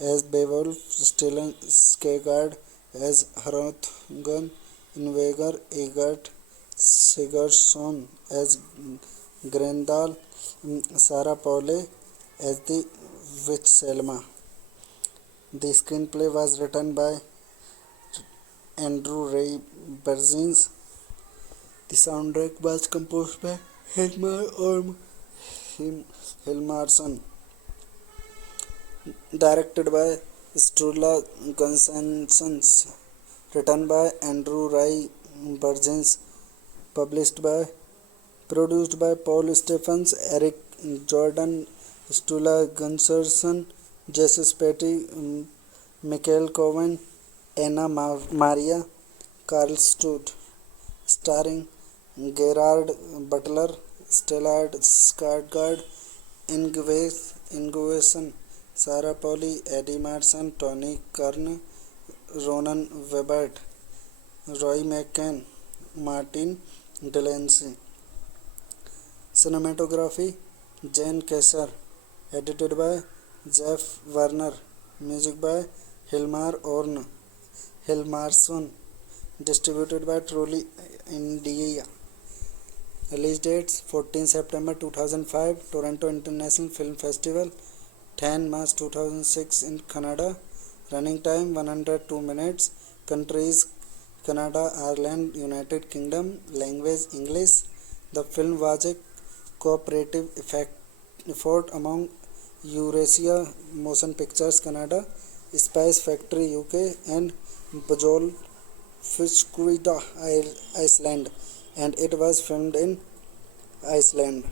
as Beowulf, Stellan Skarsgård as Hrothgar, Ingvar Egert Sigurdsson as Grendel, Sarah Pauli as the witch Selma. The screenplay was written by Andrew Ray Burgess. The soundtrack was composed by Hilmarsson. directed by Sturla Gunsons, written by Andrew Ray Burgess, produced by Paul Stephens, Eric Jordan, Stula Gunnarsson, Jesse Spatty, Michael Cohen, Anna Maria, Carl Stout, starring Gerard Butler, Stellard Skarsgård, Ingvason, Sarah Pauli, Eddie Marsan, Tony Kern, Ronan Webert, Roy McCann, Martin Delancey. Cinematography Jane Kesser, edited by Jeff Werner, music by Hilmarsson, distributed by Trolley India. Release dates 14 September 2005 Toronto International Film Festival, 10 March 2006 in Canada. Running time 102 minutes. Countries Canada, Ireland, United Kingdom. Language English. The film was a cooperative effort among Eurasia Motion Pictures Canada, Spice Factory UK and Bajol Fiskvita Iceland, and it was filmed in Iceland.